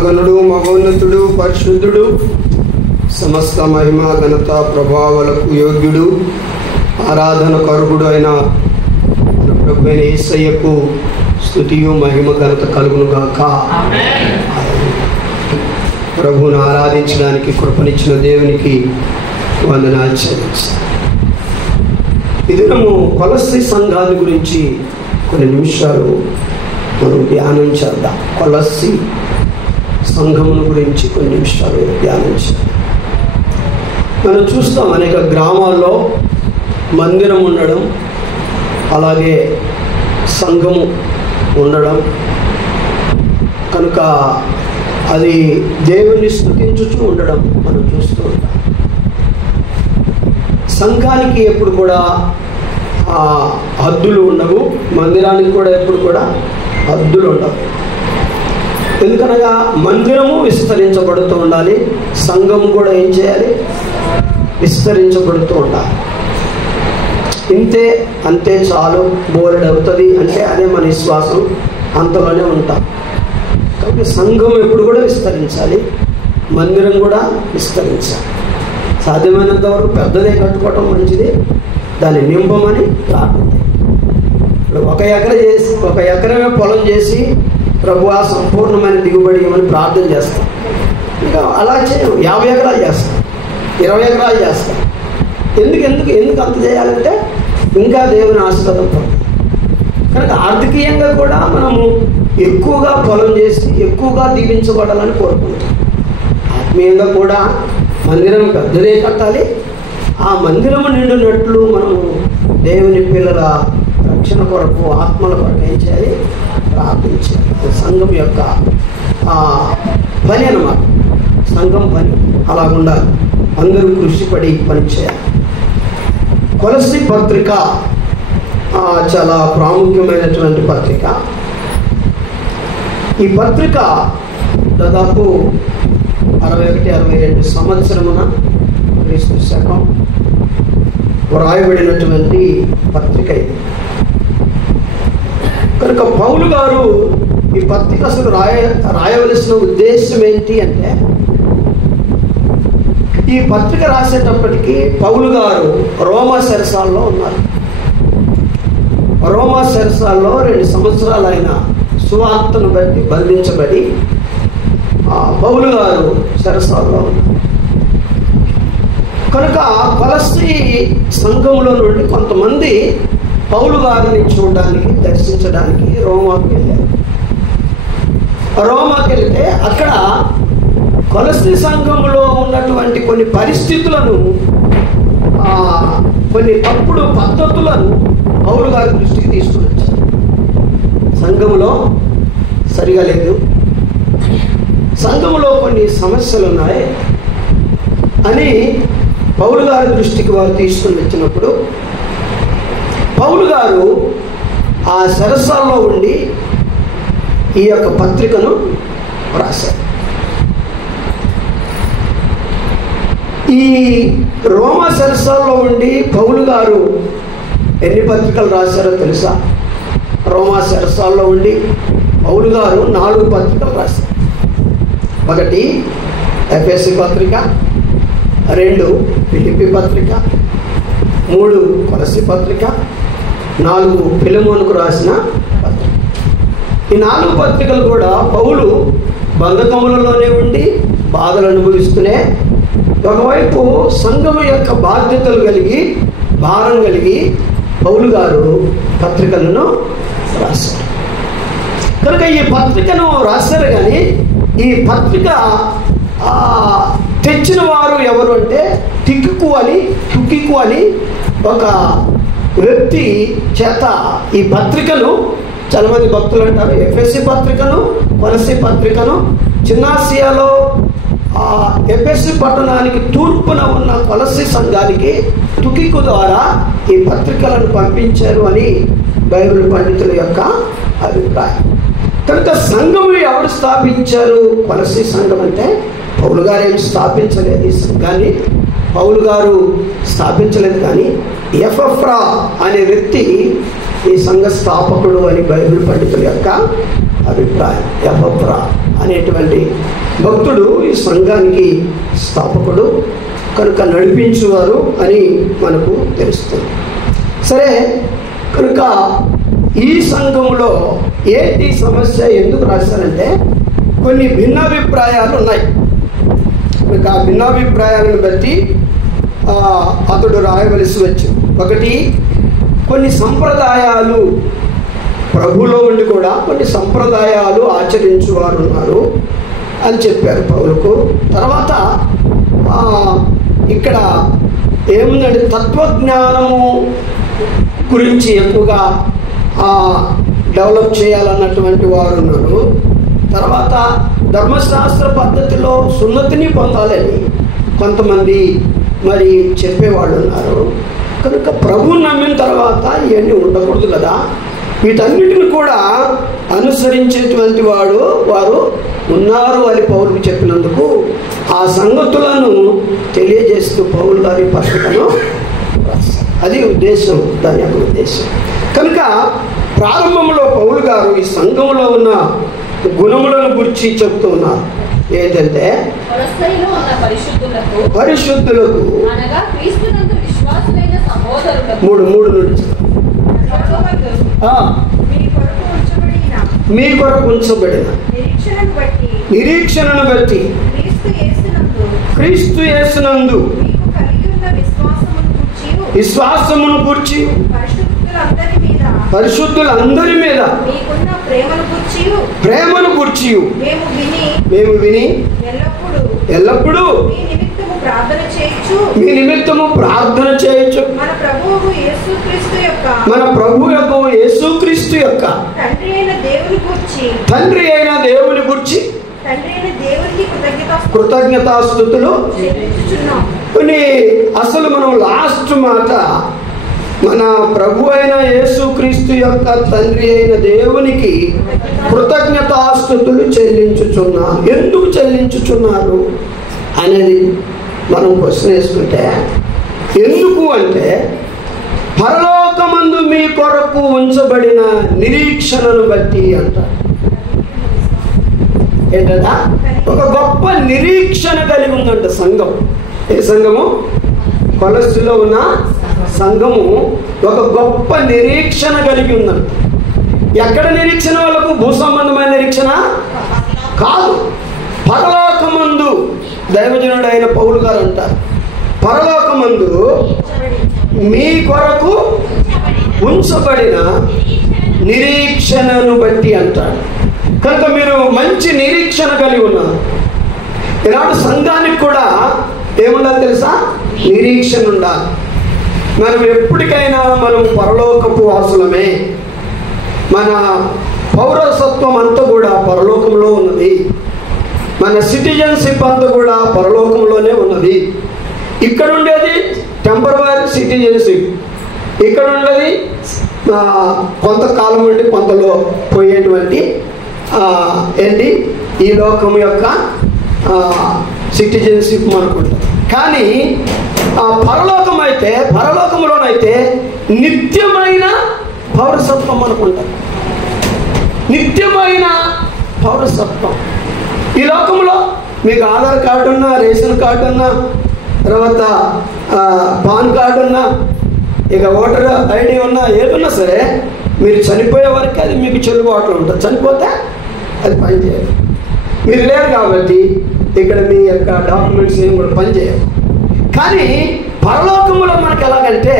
మహాగణుడు, మహోన్నతుడు, పరిశుద్ధుడు, సమస్త మహిమ ఘనత ప్రభావాలకు యోగ్యుడు, ఆరాధన కరుగుడు అయిన మన ప్రభువైన యేసయ్యకు స్తుతియు మహిమ ఘనత కలుగును గాక. ప్రభువును ఆరాధించడానికి కృపనిచ్చిన దేవునికి వందనాలు చెల్లిస్తాను. ఈ దినము కొలస్సీ సంఘాన్ని గురించి కొన్ని నిమిషాలు మనం ధ్యానం చేద్దాం. కొలస్సీ సంఘమును గురించి కొన్ని నిమిషాలు ధ్యానం చేద్దాం. మనం చూస్తాం అనేక గ్రామాల్లో మందిరం ఉండడం, అలాగే సంఘము ఉండడం. కనుక అది దేవుణ్ణి స్తుతించుచూ ఉండడం మనం చూస్తూ ఉంటాం. సంఘానికి ఎప్పుడు కూడా హద్దులు ఉండవు, మందిరానికి కూడా ఎప్పుడు కూడా హద్దులు ఉండవు. ఎందుకనగా మందిరము విస్తరించబడుతూ ఉండాలి, సంఘము కూడా ఏం చేయాలి? విస్తరించబడుతూ ఉండాలి. ఇంతే అంతే చాలు, బోరెడు అవుతుంది అంటే అదే మన విశ్వాసం, అంతలోనే ఉంటాం. కాబట్టి సంఘం ఎప్పుడు కూడా విస్తరించాలి, మందిరం కూడా విస్తరించాలి. సాధ్యమైనంత వరకు పెద్దదే కట్టుకోవటం మంచిది, దాన్ని నింపమని ప్రార్థన. ఒక ఎకరమే పొలం చేసి ప్రభువా సంపూర్ణమైన దిగుబడి ఇవ్వమని ప్రార్థన చేస్తాం. ఇంకా అలా చేయం, 50 ఎకరాలు చేస్తాం, 20 ఎకరాలు చేస్తాం. ఎందుకు అంత చేయాలంటే ఇంకా దేవుని ఆశీర్వాదం పొందాలి. కనుక ఆర్థికీయంగా కూడా మనము ఎక్కువగా పొలం చేసి ఎక్కువగా దీవించబడాలని కోరుకుంటాం. ఆత్మీయంగా కూడా మందిరం పెద్దదే కట్టాలి. ఆ మందిరము నిండినట్లు మనము దేవుని పిల్లల రక్షణ కొరకు, ఆత్మల కొరకు ఏం చేయాలి? ప్రార్థించాలి. సంఘం యొక్క పని అన్నమాట, సంఘం పని అలా ఉండాలి. అందరూ కృషిపడి పని చేయాలి. కొలస్సీ పత్రిక చాలా ప్రాముఖ్యమైనటువంటి పత్రిక. ఈ పత్రిక దాదాపు 61-62 సంవత్సరమున క్రీస్తు శకం వ్రాయబడినటువంటి పత్రిక ఇది. కనుక పౌలు గారు ఈ పత్రిక అసలు రాయవలసిన ఉద్దేశం ఏంటి అంటే, ఈ పత్రిక రాసేటప్పటికీ పౌలు గారు రోమా చెరసాల్లో ఉన్నారు. రోమా చెరసాల్లో 2 సంవత్సరాలు ఆయన సువార్తను బట్టి బంధించబడి పౌలు గారు చెరసాల్లో ఉన్నారు. కనుక కొలస్సీ సంఘంలో నుండి కొంతమంది పౌలు గారిని చూడడానికి, దర్శించడానికి రోమాకి వెళ్ళారు. రోమాకి వెళ్తే అక్కడ కొలస్సీ సంఘంలో ఉన్నటువంటి కొన్ని పరిస్థితులను, కొన్ని తప్పుడు పద్ధతులను పౌలు గారి దృష్టికి తీసుకుని వచ్చారు. సంఘంలో సరిగా లేదు, సంఘంలో కొన్ని సమస్యలు ఉన్నాయి అని పౌలు గారి దృష్టికి వారు తీసుకుని వచ్చినప్పుడు పౌలు గారు ఆ సరస్సాల్లో ఉండి ఈ యొక్క పత్రికను రాశారు. ఈ రోమా సరస్సాల్లో ఉండి పౌలు గారు ఎన్ని పత్రికలు రాశారో తెలుసా? రోమా సరస్సాల్లో ఉండి పౌలు గారు 4 పత్రికలు రాశారు. 1 ఎఫెసీ పత్రిక, 2 ఫిలిప్పీ పత్రిక, 3 కొలస్సీ పత్రిక, 4 ఫిలెమోనుకు రాసిన పత్రిక. ఈ 4 పత్రికలు కూడా పౌలు బంధకములలోనే ఉండి బాధలు అనుభవిస్తూనే ఒకవైపు సంఘము యొక్క బాధ్యతలు కలిగి, భారం కలిగి పౌలు గారు పత్రికలను రాశారు. కనుక ఈ పత్రికను రాశారు. కానీ ఈ పత్రిక తెచ్చిన వారు ఎవరు అంటే తుకికు అని ఒక వ్యక్తి చేత ఈ పత్రికను, చాలామంది భక్తులు అంటారు ఎఫెసీ పత్రికను, కొలస్సీ పత్రికను, చిన్నాసియాలో ఎఫెసీ పట్టణానికి తూర్పున ఉన్న కొలస్సీ సంఘానికి తుకికు ద్వారా ఈ పత్రికలను పంపించారు అని బైబిల్ పండితుల యొక్క అభిప్రాయం. కనుక సంఘములు ఎవరు స్థాపించారు? కొలస్సీ సంఘం అంటే పౌలు గారు ఏమి స్థాపించలేదు ఈ సంఘాన్ని, పౌలు గారు స్థాపించలేదు. కానీ ఎపఫ్రా అనే వ్యక్తి ఈ సంఘ స్థాపకుడు అని బైబిల్ పండితుల యొక్క అభిప్రాయం. ఎపఫ్రా అనేటువంటి భక్తుడు ఈ సంఘానికి స్థాపకుడు కనుక నడిపించువారు అని మనకు తెలుస్తుంది. సరే, కనుక ఈ సంఘములో ఏంటి సమస్య ఎందుకు రాశారంటే కొన్ని భిన్నాభిప్రాయాలు ఉన్నాయి. కనుక ఆ భిన్నాభిప్రాయాలను బట్టి అతడు రాయవలసి వచ్చింది. ఒకటి, కొన్ని సంప్రదాయాలు, ప్రభులో ఉండి కూడా కొన్ని సంప్రదాయాలు ఆచరించువారు ఉన్నారు అని చెప్పారు పౌలుకు. తర్వాత ఇక్కడ ఏముందంటే తత్వజ్ఞానము గురించి ఎక్కువగా డెవలప్ చేయాలన్నటువంటి వారు ఉన్నారు. తర్వాత ధర్మశాస్త్ర పద్ధతిలో సున్నతిని పొందాలని కొంతమంది మరి చెప్పేవాళ్ళు ఉన్నారు. కనుక ప్రభువుని నమ్మిన తర్వాత ఇవన్నీ ఉండకూడదు కదా, వీటన్నిటిని కూడా అనుసరించేటువంటి వారు ఉన్నారు అని పౌలుకు చెప్పినందుకు ఆ సంగతులను తెలియజేస్తూ పౌలు గారి పత్రికను అది ఉద్దేశం, దాని యొక్క ఉద్దేశం. కనుక ప్రారంభంలో పౌలు గారు ఈ సంఘంలో ఉన్న గుణములను గురించి చెప్తూ ఉన్నారు. ఏంటంటే పరిశుద్ధులకు 3 నుంచి మీ కొరకు ఉంచబడిన నిరీక్షణను బట్టి క్రీస్తు యేసునందు విశ్వాసమును గూర్చి పరిశుద్ధులందరి మీద ప్రేమను గూర్చి మేము విని ఎల్లప్పుడూ మీ నిమిత్తము ప్రార్థన చేయొచ్చు. మన ప్రభువుకు యేసుక్రీస్తు యొక్క తండ్రి అయిన దేవుని గురించి కృతజ్ఞతాస్తుతులు. అసలు మనం లాస్ట్ మాట మన ప్రభు అయిన యేసుక్రీస్తు యొక్క తండ్రి అయిన దేవునికి కృతజ్ఞతాస్తుతులు చెల్లించుచున్నారు. ఎందుకు చెల్లించుచున్నారు అనేది మనం క్వశ్చన్ వేసుకుంటే, ఎందుకు అంటే పరలోకమందు మీ కొరకు ఉంచబడిన నిరీక్షణను బట్టి అంటారు. ఏంటంటే ఒక గొప్ప నిరీక్షణ కలిగి ఉందంట సంఘం. ఏ సంఘము? కొలస్సులో ఉన్న సంఘము ఒక గొప్ప నిరీక్షణ కలిగి ఉందంట. ఎక్కడ నిరీక్షణ? వాళ్ళకు భూ సంబంధమైన నిరీక్షణ కాదు, పరలోకమందు. దైవజనుడైన పౌలు గారు అంటారు, పరలోకమందు మీ కొరకు ఉంచబడిన నిరీక్షణను బట్టి అంటాడు. కనుక మీరు మంచి నిరీక్షణ కలిగి ఉన్నారు. ఇలాంటి సంఘానికి కూడా ఏముండాలి తెలుసా? నిరీక్షణ ఉండాలి. మనం ఎప్పటికైనా మనం పరలోకపు వాసులమే. మన పౌరసత్వం అంతా కూడా పరలోకంలో ఉన్నది. మన సిటిజన్షిప్ అంతా కూడా పరలోకంలోనే ఉన్నది. ఇక్కడ ఉండేది టెంపరరీ సిటిజన్షిప్, ఇక్కడ ఉండేది కొంతకాలం నుండి కొంతలో పోయేటువంటి ఏంటి ఈ లోకం యొక్క సిటిజన్షిప్ అనుకుంటాం. కానీ పరలోకం అయితే, పరలోకంలోనైతే నిత్యమైన పౌరసత్వం అనుకుంటాం. నిత్యమైన పౌరసత్వం. ఈ లోకంలో మీకు ఆధార్ కార్డు ఉన్నా, రేషన్ కార్డు ఉన్నా, తర్వాత పాన్ కార్డు ఉన్నా, ఇక ఓటర్ ఐడి ఉన్నా, ఏదున్నా సరే మీరు చనిపోయే వరకు అది మీకు చెల్లుబాటు ఉంటుంది. చనిపోతే అది పనిచేయదు. మీరు లేరు కాబట్టి ఇక్కడ మీ యొక్క డాక్యుమెంట్స్ ఏం కూడా పనిచేయవు. కానీ పరలోకంలో మనకు ఎలాగంటే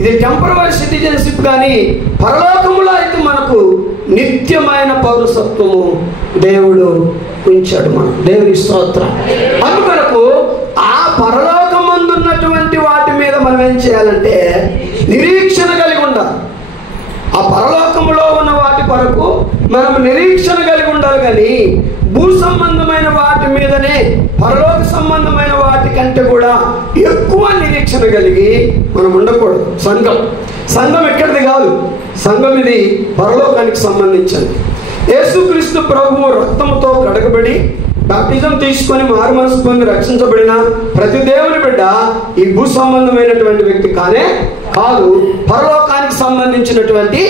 ఇది టెంపరరీ సిటిజన్షిప్, కానీ పరలోకంలో అయితే మనకు నిత్యమైన పౌరసత్వము దేవుడు ఉంచాడు. మనం దేవుని స్తోత్రం. అందుకొరకు ఆ పరలోకమందున్నటువంటి వాటి మీద మనం ఏం చేయాలంటే నిరీక్షణ కలిగి ఉండాలి. ఆ పరలోకంలో ఉన్న వాటి కొరకు మనం నిరీక్షణ కలిగి ఉండాలి. కానీ భూ సంబంధమైన వాటి మీదనే, పరలోక సంబంధమైన వాటి కంటే కూడా ఎక్కువ నిరీక్షణ కలిగి మనం ఉండకూడదు. సంఘం ఎక్కడిది కాదు, సంఘం ఇది పరలోకానికి సంబంధించింది. యేసుక్రీస్తు ప్రభువు రక్తముతో కడగబడి బాప్టిజం తీసుకొని మారు మనసు పొంది రక్షించబడిన ప్రతి దేవుని బిడ్డ ఈ భూ సంబంధమైనటువంటి వ్యక్తి కాదు, పరలోకానికి సంబంధించినటువంటి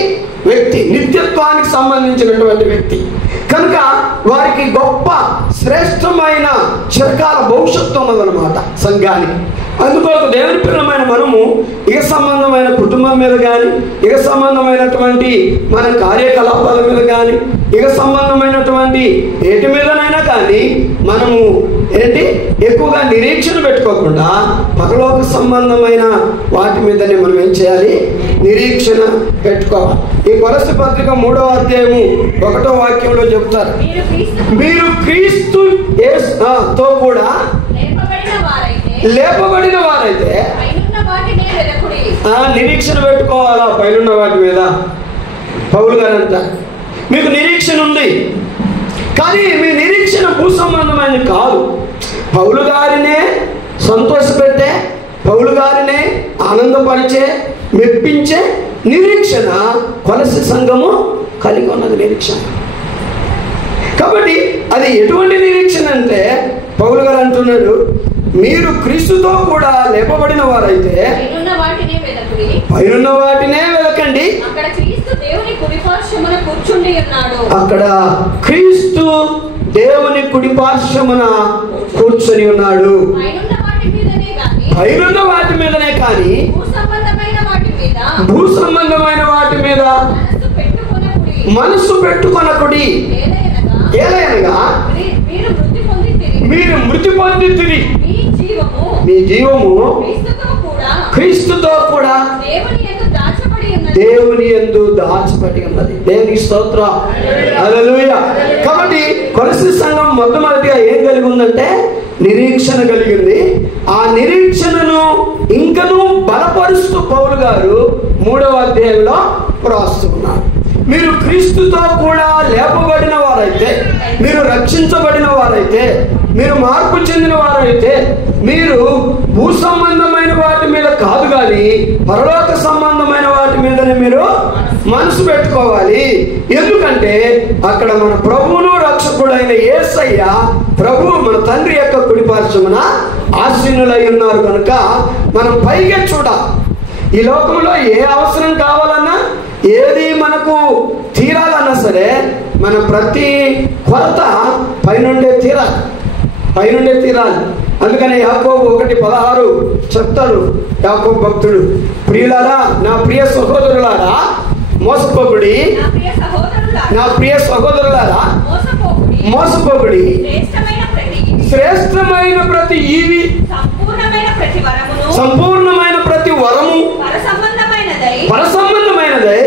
వ్యక్తి, నిత్యత్వానికి సంబంధించినటువంటి వ్యక్తి కనుక వారికి గొప్ప శ్రేష్టమైన చిరకాల భవిష్యత్తు ఉన్నదన్నమాట సంఘానికి. అందుకొరకు దేవుని పిల్లమైన మనము ఇక సంబంధమైన కుటుంబం మీద కానీ, ఇక సంబంధమైనటువంటి మన కార్యకలాపాల మీద కానీ, ఇక సంబంధమైనటువంటి ఏటి మీదనైనా కానీ మనము ఎక్కువగా నిరీక్షణ పెట్టుకోకుండా పరలోక సంబంధమైన వాటి మీదనే మనం ఏం చేయాలి? నిరీక్షణ పెట్టుకోవాలి. ఈ కొలస్సీ పత్రిక 3వ అధ్యాయము 1వ వాక్యంలో చెప్తారు, మీరు క్రీస్తు యేసుతో కూడా లేపబడిన వారైతే నిరీక్షణ పెట్టుకోవాలా పైనున్న వాటి మీద. పౌలు గారు అంటారు, మీకు నిరీక్షణ ఉంది కానీ మీ నిరీక్షణ భూ సంబంధమైనది కాదు. పౌలు గారినే సంతోషపెట్టే, పౌలు గారినే ఆనందపరిచే, మెప్పించే నిరీక్షణ కొలస్సీ సంఘము కలిగి ఉన్నది నిరీక్షణ. కాబట్టి అది ఎటువంటి నిరీక్షణ అంటే పౌలు గారు అంటున్నాడు, మీరు క్రీస్తుతో కూడా లేపబడిన వారైతే పైనున్న వాటినే వెదకండి. అక్కడ క్రీస్తు దేవుని కుడి పార్శ్వమున కూర్చొని ఉన్నాడు. పైనున్న వాటి మీదనే కానీ భూ సంబంధమైన వాటి మీద మనసు పెట్టుకొనకుడి. ఏలయనగా మీరు మృతి పొందితిరి, మీ జీవము క్రీస్తుతో కూడా దేవుని యందు దాచబడి ఉన్నది. దేవునికి స్తోత్రం, హల్లెలూయా. కాబట్టి కొలస్సీ సంఘం మొట్టమొదటిగా ఏం కలిగి ఉందంటే నిరీక్షణ కలిగింది. ఆ నిరీక్షణను ఇంకనూ బలపరుస్తూ పౌలు గారు 3వ అధ్యాయంలో రాస్తున్నారు. మీరు క్రీస్తుతో కూడా లేపబడిన వారైతే, మీరు రక్షించబడిన వారైతే, మీరు మార్పు చెందిన వారైతే, మీరు భూ సంబంధమైన వాటి మీద కాదు కానీ పరలోక సంబంధమైన వాటి మీదనే మీరు మనసు పెట్టుకోవాలి. ఎందుకంటే అక్కడ మన ప్రభువును రక్షకుడైన యేసయ్య ప్రభు మన తండ్రి యొక్క కుడి పార్శ్వమున ఆసీనులై ఉన్నారు కనుక మనం పైగా చూడాలి. ఈ లోకంలో ఏ అవసరం కావాలన్నా, ఏది మనకు తీరాలన్నా సరే మన ప్రతి కొరత పైనుండే తీరాలి. అందుకని యాకోబు 1:16 చెప్తాడు యాకోబు భక్తుడు, ప్రియులారా, నా ప్రియ సహోదరులారా మోసపోకుడి, నా ప్రియ సహోదరులారా మోసపోకుడి, శ్రేష్టమైన ప్రతి ఈవి, సంపూర్ణమైన ప్రతి వరము పరసంబంధమైనదై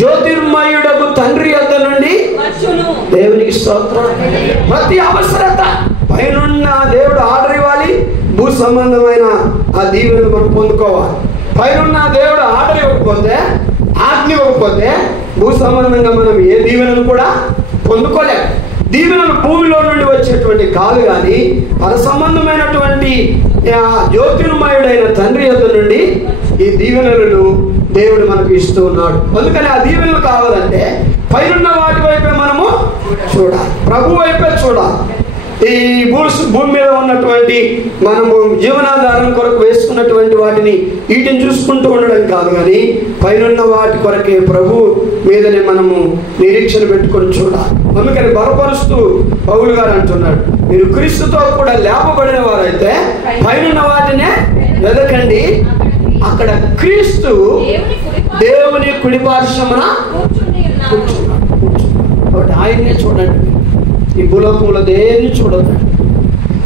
జ్యోతిర్మయుడకు తండ్రి యొద్ద నుండి దేవునికి స్తోత్రం. ప్రతి అవసరత పైనున్న దేవుడు ఆర్డర్ ఇవ్వాలి, భూ సంబంధమైన ఆ దీవెనలు మనం పొందుకోవాలి. పైనున్న దేవుడు ఆర్డర్ ఇవ్వకపోతే, ఆజ్ఞ ఇవ్వకపోతే భూ సంబంధంగా మనం ఏ దీవెనలు కూడా పొందుకోలేము. దీవెనలు భూమిలో నుండి వచ్చేటువంటి కాదు కానీ పర సంబంధమైనటువంటి జ్యోతిర్మయుడైన తండ్రి యొద్ద నుండి ఈ దీవెనలను దేవుడు మనకు ఇస్తూ ఉన్నాడు. అందుకని ఆ దీవెనలు కావాలంటే పైనున్న వాటి వైపే మనము చూడాలి, ప్రభు వైపే చూడాలి. ఈ భూమి మీద ఉన్నటువంటి మనము జీవనాధారం కొరకు వేసుకున్నటువంటి వాటిని వీటిని చూసుకుంటూ ఉండడం కాదు కానీ పైనున్న వాటి కొరకే ప్రభు మీదనే మనము నిరీక్షణ పెట్టుకొని చూడాలి. అందుకని బలపరుస్తూ పౌలు గారు అంటున్నాడు, మీరు క్రీస్తుతో కూడా లేపబడిన వారైతే పైనున్న వాటినే వెదకండి. అక్కడ క్రీస్తు దేవుని కుడి పార్శ్వమున కూర్చున్నాడు. కాబట్టి ఆయన్నే చూడండి, ఈ భూలోకంలో దేన్ని చూడదు.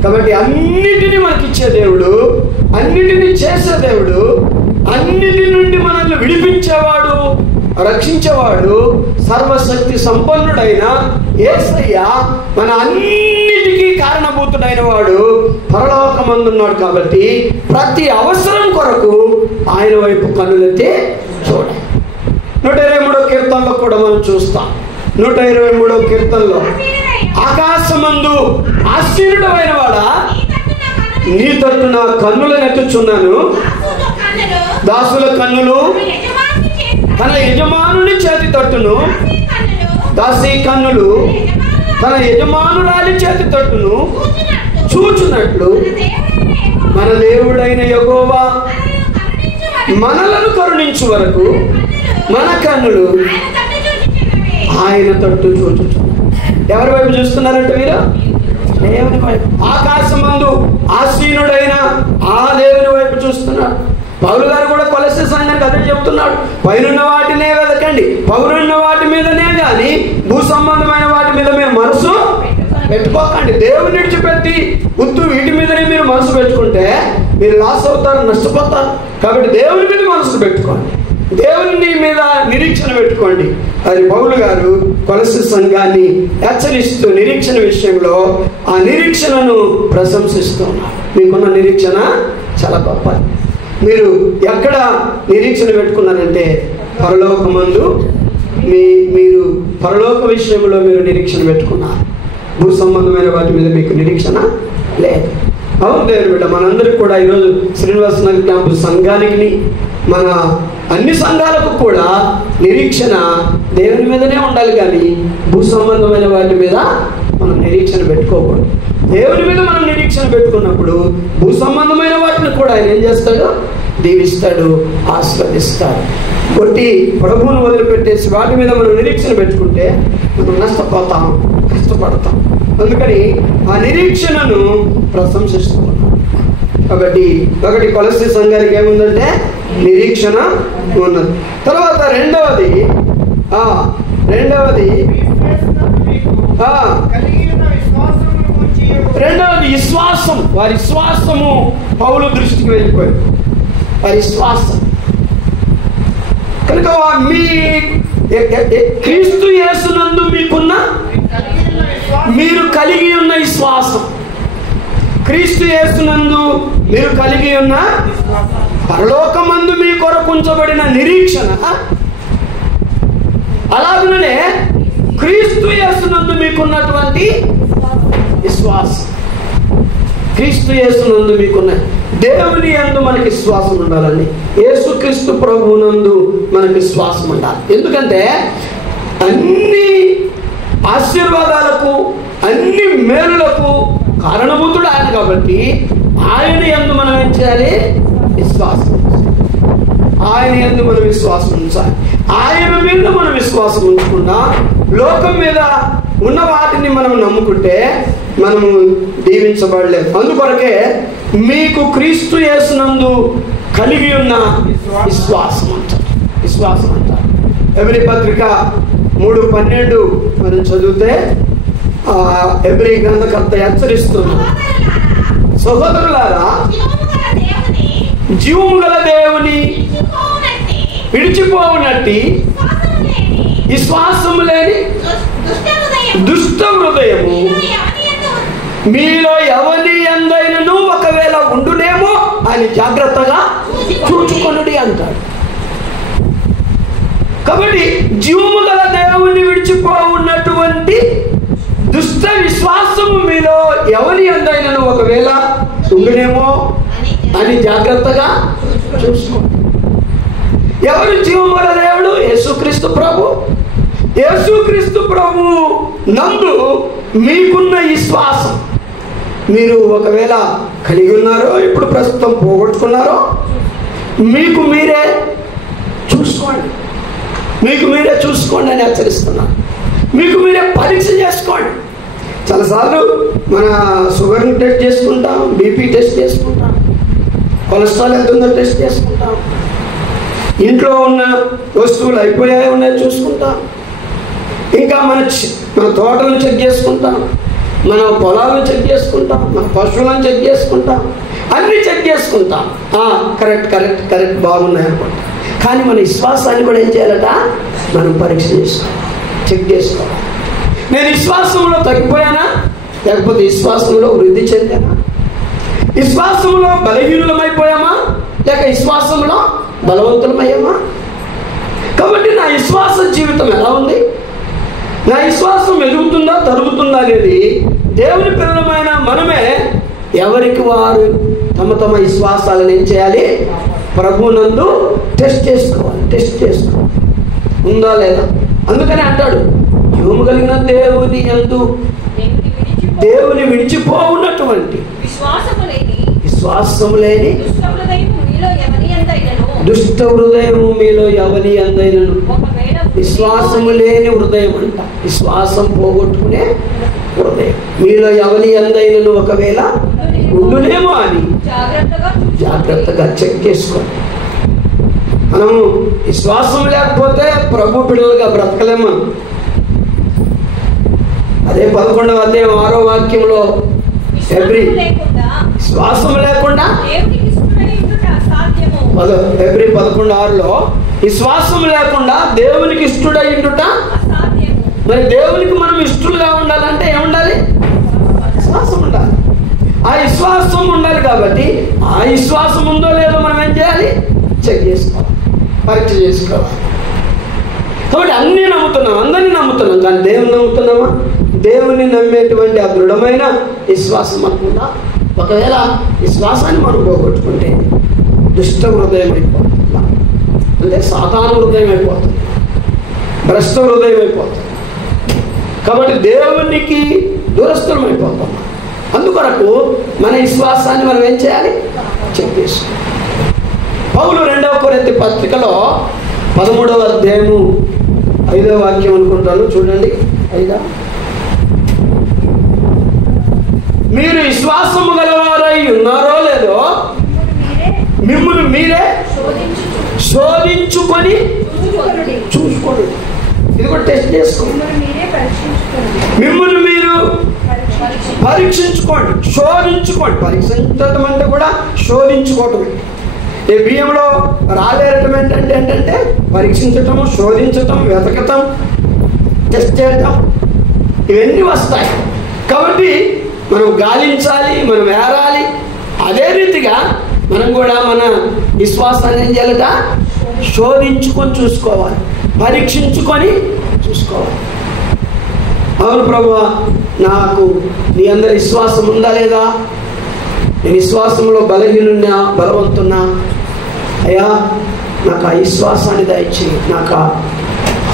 కాబట్టి అన్నిటినీ మనకిచ్చే దేవుడు, అన్నిటినీ చేసే దేవుడు, అన్నిటి నుండి మనల్ని విడిపించేవాడు, రక్షించేవాడు, సర్వశక్తి సంపన్నుడైన యేసయ్య మన అన్నిటికీ కారణభూతుడైన వాడు పరలోకమందున్నాడు. కాబట్టి ప్రతి అవసరం కొరకు ఆయన వైపు కన్నులెత్తి చూడాలి. 123వ కీర్తనలో కూడా మనం చూస్తాం. 123వ కీర్తనలో, ఆకాశమందు ఆసీనుడైన వాడా, నీ తట్టు నా కన్నులను ఎత్తుచున్నాను. దాసుల కన్నులు తన యజమానుని చేతి తట్టును, దాసి కన్నులు తన యజమానురాలి చేతి తట్టును చూచున్నట్లు మన దేవుడైన యెహోవా మనలను కరుణించు వరకు మన కన్నులు ఆయన తట్టు చూచుచున్నాయి. ఎవరి వైపు చూస్తున్నారంటే మీరు? దేవుని వైపు. ఆకాశమందు ఆసీనుడైన ఆ దేవుని వైపు చూస్తున్నాడు. పౌలు గారు కూడా కొలస్సీ సంఘానికి అదే చెప్తున్నాడు. పైనున్న వాటినే వెతకండి, పౌరున్న వాటి మీదనే కానీ భూ సంబంధమైన వాటి మీద మీరు మనసు పెట్టుకోకండి. దేవుని విడిచిపెట్టి ఉత్తు వీటి మీదనే మీరు మనసు పెట్టుకుంటే మీరు లాస్ అవుతారు, నష్టపోతారు. కాబట్టి దేవుని మీద మనసు పెట్టుకోండి, దేవుని మీద నిరీక్షణ పెట్టుకోండి. అది పౌలు గారు కొలస్సీ సంఘాన్ని హెచ్చరిస్తూ నిరీక్షణ విషయంలో ఆ నిరీక్షణను ప్రశంసిస్తూ ఉన్నారు. మీకున్న నిరీక్షణ చాలా గొప్పది. మీరు ఎక్కడ నిరీక్షణ పెట్టుకున్నారంటే పరలోకమందు. మీరు పరలోక విషయంలో మీరు నిరీక్షణ పెట్టుకున్నారు. భూ సంబంధమైన వాటి మీద మీకు నిరీక్షణ లేదు. అవును దేవుని బిడ్డ, మనందరికీ కూడా ఈరోజు శ్రీనివాస నగర్ క్యాంపు సంఘానికి, మన అన్ని సంఘాలకు కూడా నిరీక్షణ దేవుని మీదనే ఉండాలి, కానీ భూ సంబంధమైన వాటి మీద మనం నిరీక్షణ పెట్టుకోకూడదు. దేవుని మీద మనం నిరీక్షణ పెట్టుకున్నప్పుడు భూ సంబంధమైన వాటిని కూడా ఆయన ఏం చేస్తాడు? దీవిస్తాడు, ఆస్వాదిస్తాడు. కొట్టి ప్రభువును వదిలిపెట్టేసి వాటి మీద మనం నిరీక్షణ పెట్టుకుంటే మనం నష్టపోతాం, కష్టపడతాం. అందుకని ఆ నిరీక్షణను ప్రశంసిస్తున్నాం. కాబట్టి ఒకటి కొలస్సీ సంఘానికి ఏముందంటే నిరీక్షణ ఉన్నది. తర్వాత రెండవది విశ్వాసం. వారి విశ్వాసము పౌలు దృష్టికి వెళ్ళిపోయింది. వారి విశ్వాసం కనుక మీ క్రీస్తు యేసునందు మీరు కలిగి ఉన్న విశ్వాసం, క్రీస్తు యేసునందు మీరు కలిగి ఉన్న పరలోకమందు మీ కొరకు ఉంచబడిన నిరీక్షణ, అలాగనే క్రీస్తు యేసునందు మీకున్నటువంటి విశ్వాసం. క్రీస్తు యేసునందు మీకున్న దేవుని యందు మనకి విశ్వాసం ఉండాలండి. యేసుక్రీస్తు ప్రభువునందు మనకి విశ్వాసం ఉండాలి. ఎందుకంటే అన్ని ఆశీర్వాదాలకు, అన్ని మేలులకు కారణభూతుడు ఆయన. కాబట్టి ఆయన యందు మనం ఏం చేయాలి? విశ్వాసం. ఆయన యందు మనం విశ్వాసం ఉంచాలి. ఆయన మీద మనం విశ్వాసం ఉంచకుండా లోకం మీద ఉన్న వాటిని మనం నమ్ముకుంటే మనము దీవించబడలేదు. అందుకొరకే మీకు క్రీస్తు యేసునందు కలిగి ఉన్న విశ్వాసం అంటారు. విశ్వాసం అంటారు. ఎబ్రీ పత్రిక 3:12 మనం చదివితే ఎబ్రీ గ్రంథకర్త హెచ్చరిస్తున్నారు, సహోదరులారా, జీవము గల దేవుని విడిచిపోవునట్టి విశ్వాసము లేని దుష్ట హృదయము మీలో ఎవరి యందైనను ఒకవేళ ఉండునేమో అని జాగ్రత్తగా చూచుకొనుడి అంటాడు. కాబట్టి జీవము గల దేవుని విడిచిపోవున్నటువంటి దుష్ట విశ్వాసము మీలో ఎవరి యందైనను ఒకవేళ ఉండునేమో అని జాగ్రత్తగా చూసుకోండి. ఎవరు జీవము గల దేవుడు? యేసుక్రీస్తు ప్రభు. యేసుక్రీస్తు ప్రభు నందు మీకున్న విశ్వాసం మీరు ఒకవేళ కలిగి ఉన్నారో, ఇప్పుడు ప్రస్తుతం పోగొట్టుకున్నారో, మీకు మీరే చూసుకోండి. మీకు మీరే చూసుకోండి అని హెచ్చరిస్తున్నా. మీకు మీరే పరీక్ష చేసుకోండి. చాలాసార్లు మన షుగర్ని టెస్ట్ చేసుకుంటాం, బీపీ టెస్ట్ చేసుకుంటాం, కొలెస్ట్రాల్ ఎంత ఉందో టెస్ట్ చేసుకుంటాం, ఇంట్లో ఉన్న వస్తువులు అయిపోయాయి ఉన్నాయో చూసుకుంటాం, ఇంకా మన తోటలను చెక్ చేసుకుంటాం, మన పొలాలను చెక్ చేసుకుంటాం, మన పశువులను చెక్ చేసుకుంటాం, అన్నీ చెక్ చేసుకుంటాం. కరెక్ట్ కరెక్ట్ కరెక్ట్ బాగున్నాయి అనుకుంటాం. కానీ మన విశ్వాసాన్ని కూడా ఏం చేయాలట? మనం పరీక్ష చేసుకోవాలి, చెక్ చేసుకోవాలి. నేను విశ్వాసంలో తగ్గిపోయానా, లేకపోతే విశ్వాసంలో వృద్ధి చెందానా? విశ్వాసంలో బలహీనులమైపోయామా, లేక విశ్వాసంలో బలవంతులమయ్యామా? కాబట్టి నా విశ్వాస జీవితం ఎలా ఉంది? నా విశ్వాసం ఎదుగుతుందా, తరుగుతుందా అనేది దేవుని పిల్లలమైన మనమే ఎవరికి వారు తమ తమ విశ్వాసాలను ఏం చేయాలి? ప్రభువునందు టెస్ట్ చేసుకోవాలి. టెస్ట్ చేసుకోవాలి, ఉందా లేదా. అందుకని అంటాడు, జీవము కలిగిన దేవుని యందు దేవుని విడిచిపోవున్నటువంటి విశ్వాసము లేని దుష్ట హృదయము మీలో ఎవరి అందైనను, విశ్వాసము లేని హృదయం అంట, విశ్వాసం పోగొట్టుకునే హృదయం మీలో ఎవరి అందైనను ఒకవేళ ఉండునేమో అని జాగ్రత్తగా చెక్ చేసుకోండి. మనము విశ్వాసం లేకపోతే ప్రభు బిడ్డలుగా బ్రతకలేము. అదే 11వ అధ్యాయం 6వ వాక్యంలో విశ్వాసం లేకుండా ఫిబ్రవరి 11:6లో విశ్వాసం లేకుండా దేవునికి ఇష్టడయ్యుట. మరి దేవునికి మనం ఇష్టలుగా ఉండాలంటే ఏముండాలి? విశ్వాసం ఉండాలి. ఆ విశ్వాసం ఉండాలి. కాబట్టి ఆ విశ్వాసం ఉందో లేదో మనం ఏం చేయాలి? చెక్ చేసుకోవాలి, పరీక్ష చేసుకోవాలి. కాబట్టి అన్నీ నమ్ముతున్నాం, అందరినీ నమ్ముతున్నాం, కానీ దేవుని నమ్ముతున్నామా? దేవుని నమ్మేటువంటి ఆ దృఢమైన విశ్వాసం అనుకుందా? ఒకవేళ విశ్వాసాన్ని మనం పోగొట్టుకుంటే దుష్ట హృదయం అయిపోతుంది, అంటే సాతాను హృదయం అయిపోతుంది, భ్రష్ట హృదయం అయిపోతుంది. కాబట్టి దేవునికి దూరస్థులం అయిపోతాం. అందుకొరకు మన విశ్వాసాన్ని మనం ఏం చేయాలి? చెక్ చేసుకోవాలి. పౌలు 2వ కొరింథీ పత్రికలో 13వ అధ్యాయము 5వ వాక్యం అనుకుంటాను, చూడండి. 5 మీరు విశ్వాసము గలవారై ఉన్నారో లేదో మిమ్మల్ని మీరే శోధించుకొని చూసుకోండి. ఇది కూడా టెస్ట్ చేసుకోండి. మిమ్మల్ని మీరు పరీక్షించుకోండి, శోధించుకోండి. పరీక్షించడం అంటే కూడా శోధించుకోవటం. ఈ బియ్యంలో రాలేరటం ఏంటంటే పరీక్షించటం, శోధించటం, వెతకటం, టెస్ట్ చేయటం, ఇవన్నీ వస్తాయి. కాబట్టి మనం గాలించాలి, మనం ఏరాలి. అదే రీతిగా మనం కూడా మన విశ్వాసాన్ని ఏం చేయాలట? శోధించుకొని చూసుకోవాలి, పరీక్షించుకొని చూసుకోవాలి. అవును ప్రభువా, నాకు నీ అందరి విశ్వాసం ఉందా లేదా? నేను విశ్వాసంలో బలహీనున్నా, బలవంతున్నా. అయ్యా, నాకు ఆ విశ్వాసాన్ని దయచి, నాకు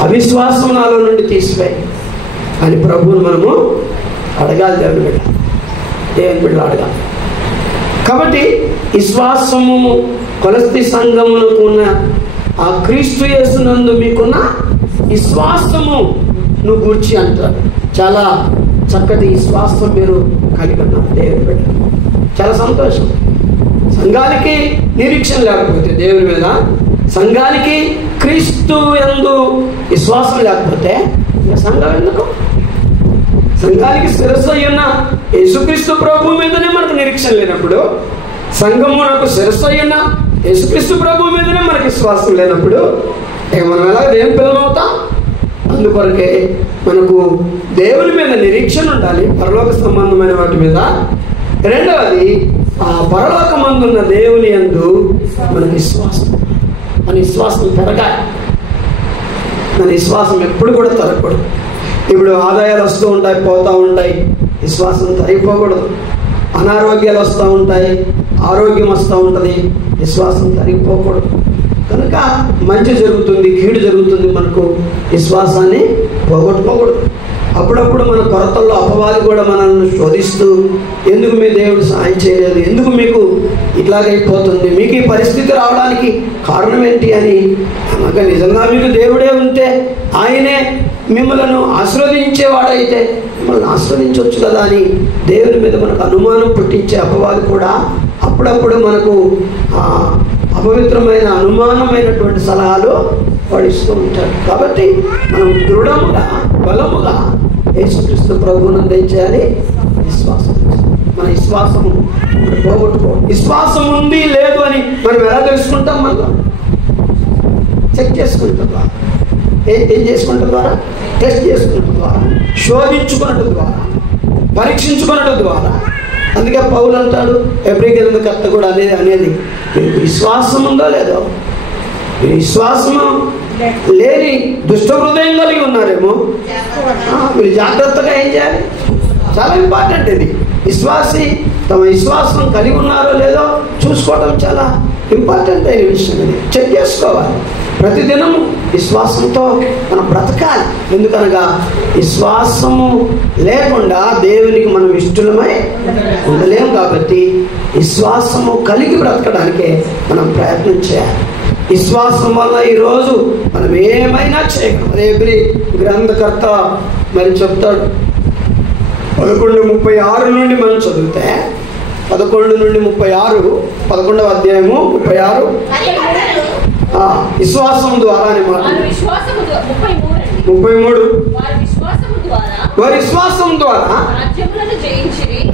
అవిశ్వాసం నాలో నుండి తీసిపోయి అని ప్రభువును మనము అడగాలి. దేవుని బిడ్డలు అడగాలి. కాబట్టి విశ్వాసము కొలస్తి సంఘమునకు ఉన్న ఆ క్రీస్తు యేసునందు మీకున్న విశ్వాసము నువ్వు గూర్చి అంటారు. చాలా చక్కటి విశ్వాసం మీరు కలిగి ఉన్నారు దేవుని బిడ్డ. చాలా సంతోషం. సంఘానికి నిరీక్షణ లేకపోతే దేవుని మీద, సంఘానికి క్రీస్తు యందు విశ్వాసం లేకపోతే సంఘం ఎందుకు? సంఘానికి శిరస్సు అయ్యున్న యేసుక్రీస్తు ప్రభు మీదనే మనకు నిరీక్షణ లేనప్పుడు, సంఘమునకు శిరస్సు అయ్యున్న యేసుక్రీస్తు ప్రభు మీదనే మనకు విశ్వాసం లేనప్పుడు ఇక మనం ఎలా దేవుని పిల్లలవుతాం? అందుకొరకే మనకు దేవుని మీద నిరీక్షణ ఉండాలి, పరలోక సంబంధమైన వాటి మీద. రెండవది, ఆ పరలోకమందున్న దేవుని యందు మన విశ్వాసం, మన విశ్వాసం పెరగాలి. మన విశ్వాసం ఎప్పుడు కూడా తరగకూడదు. ఇప్పుడు ఆదాయాలు వస్తూ ఉంటాయి, పోతూ ఉంటాయి, విశ్వాసం తరిగిపోకూడదు. అనారోగ్యాలు వస్తూ ఉంటాయి, ఆరోగ్యం వస్తూ ఉంటుంది, విశ్వాసం తరిగిపోకూడదు. కనుక మంచి జరుగుతుంది, కీడు జరుగుతుంది, మనకు విశ్వాసాన్ని పోగొట్టుకోకూడదు. అప్పుడప్పుడు మన కొరతల్లో అపవాది కూడా మనల్ని శోధిస్తూ, ఎందుకు మీ దేవుడు సాయం చేయలేదు, ఎందుకు మీకు ఇట్లాగైపోతుంది, మీకు ఈ పరిస్థితి రావడానికి కారణం ఏంటి అని. అనగా నిజంగా మీకు దేవుడే ఉంటే, ఆయనే మిమ్మల్ని ఆశీర్వదించేవాడైతే మిమ్మల్ని ఆశీర్వదించవచ్చు కదా అని దేవుని మీద మనకు అనుమానం పుట్టించే అపవాది కూడా అప్పుడప్పుడు మనకు అపవిత్రమైన, అనుమానమైనటువంటి సలహాలు వాడు ఇస్తూ ఉంటాడు. కాబట్టి మనం దృఢముగా, బలముగా యేసుక్రీస్తు ప్రభువునందు ఏం చేయాలి? విశ్వాసం. మన విశ్వాసం పోగొట్టుకోవాలి. విశ్వాసం ఉంది లేదు అని మనం ఎలా తెలుసుకుంటాం? మనలో చెక్ చేసుకుంటాం ద్వారా, ఏం చేసుకుంటాం ద్వారా? టెస్ట్ చేసుకున్నట్టు ద్వారా, శోధించుకున్నట్టు ద్వారా, పరీక్షించుకున్నట్టు ద్వారా. అందుకే పౌలు అంటాడు, ఫిబ్రవరి గ్రంథకర్త కూడా అనేది మీకు విశ్వాసం ఉందో లేదో. మీరు విశ్వాసము లేని దుష్ట హృదయం కలిగి ఉన్నారేమో, మీరు జాగ్రత్తగా ఏం చేయాలి? చాలా ఇంపార్టెంట్ ఇది. విశ్వాసి తమ విశ్వాసం కలిగి ఉన్నారో లేదో చూసుకోవడం చాలా ఇంపార్టెంట్ అయిన విషయం. ఇది చెక్ చేసుకోవాలి. ప్రతిదినం విశ్వాసంతో మనం బ్రతకాలి. ఎందుకనగా విశ్వాసము లేకుండా దేవునికి మనం ఇష్టలమై ఉండలేము. కాబట్టి విశ్వాసము కలిగి బ్రతకడానికే మనం ప్రయత్నం చేయాలి. విశ్వాసం వల్ల ఈరోజు మనం ఏమైనా చేయగలం. ఎబ్రీ గ్రంథకర్త మరి చెప్తాడు 11:36 నుండి మనం చదివితే 11 నుండి 36 11వ అధ్యాయము 36 విశ్వాసం ద్వారా అని మాట 33 వారి విశ్వాసం ద్వారా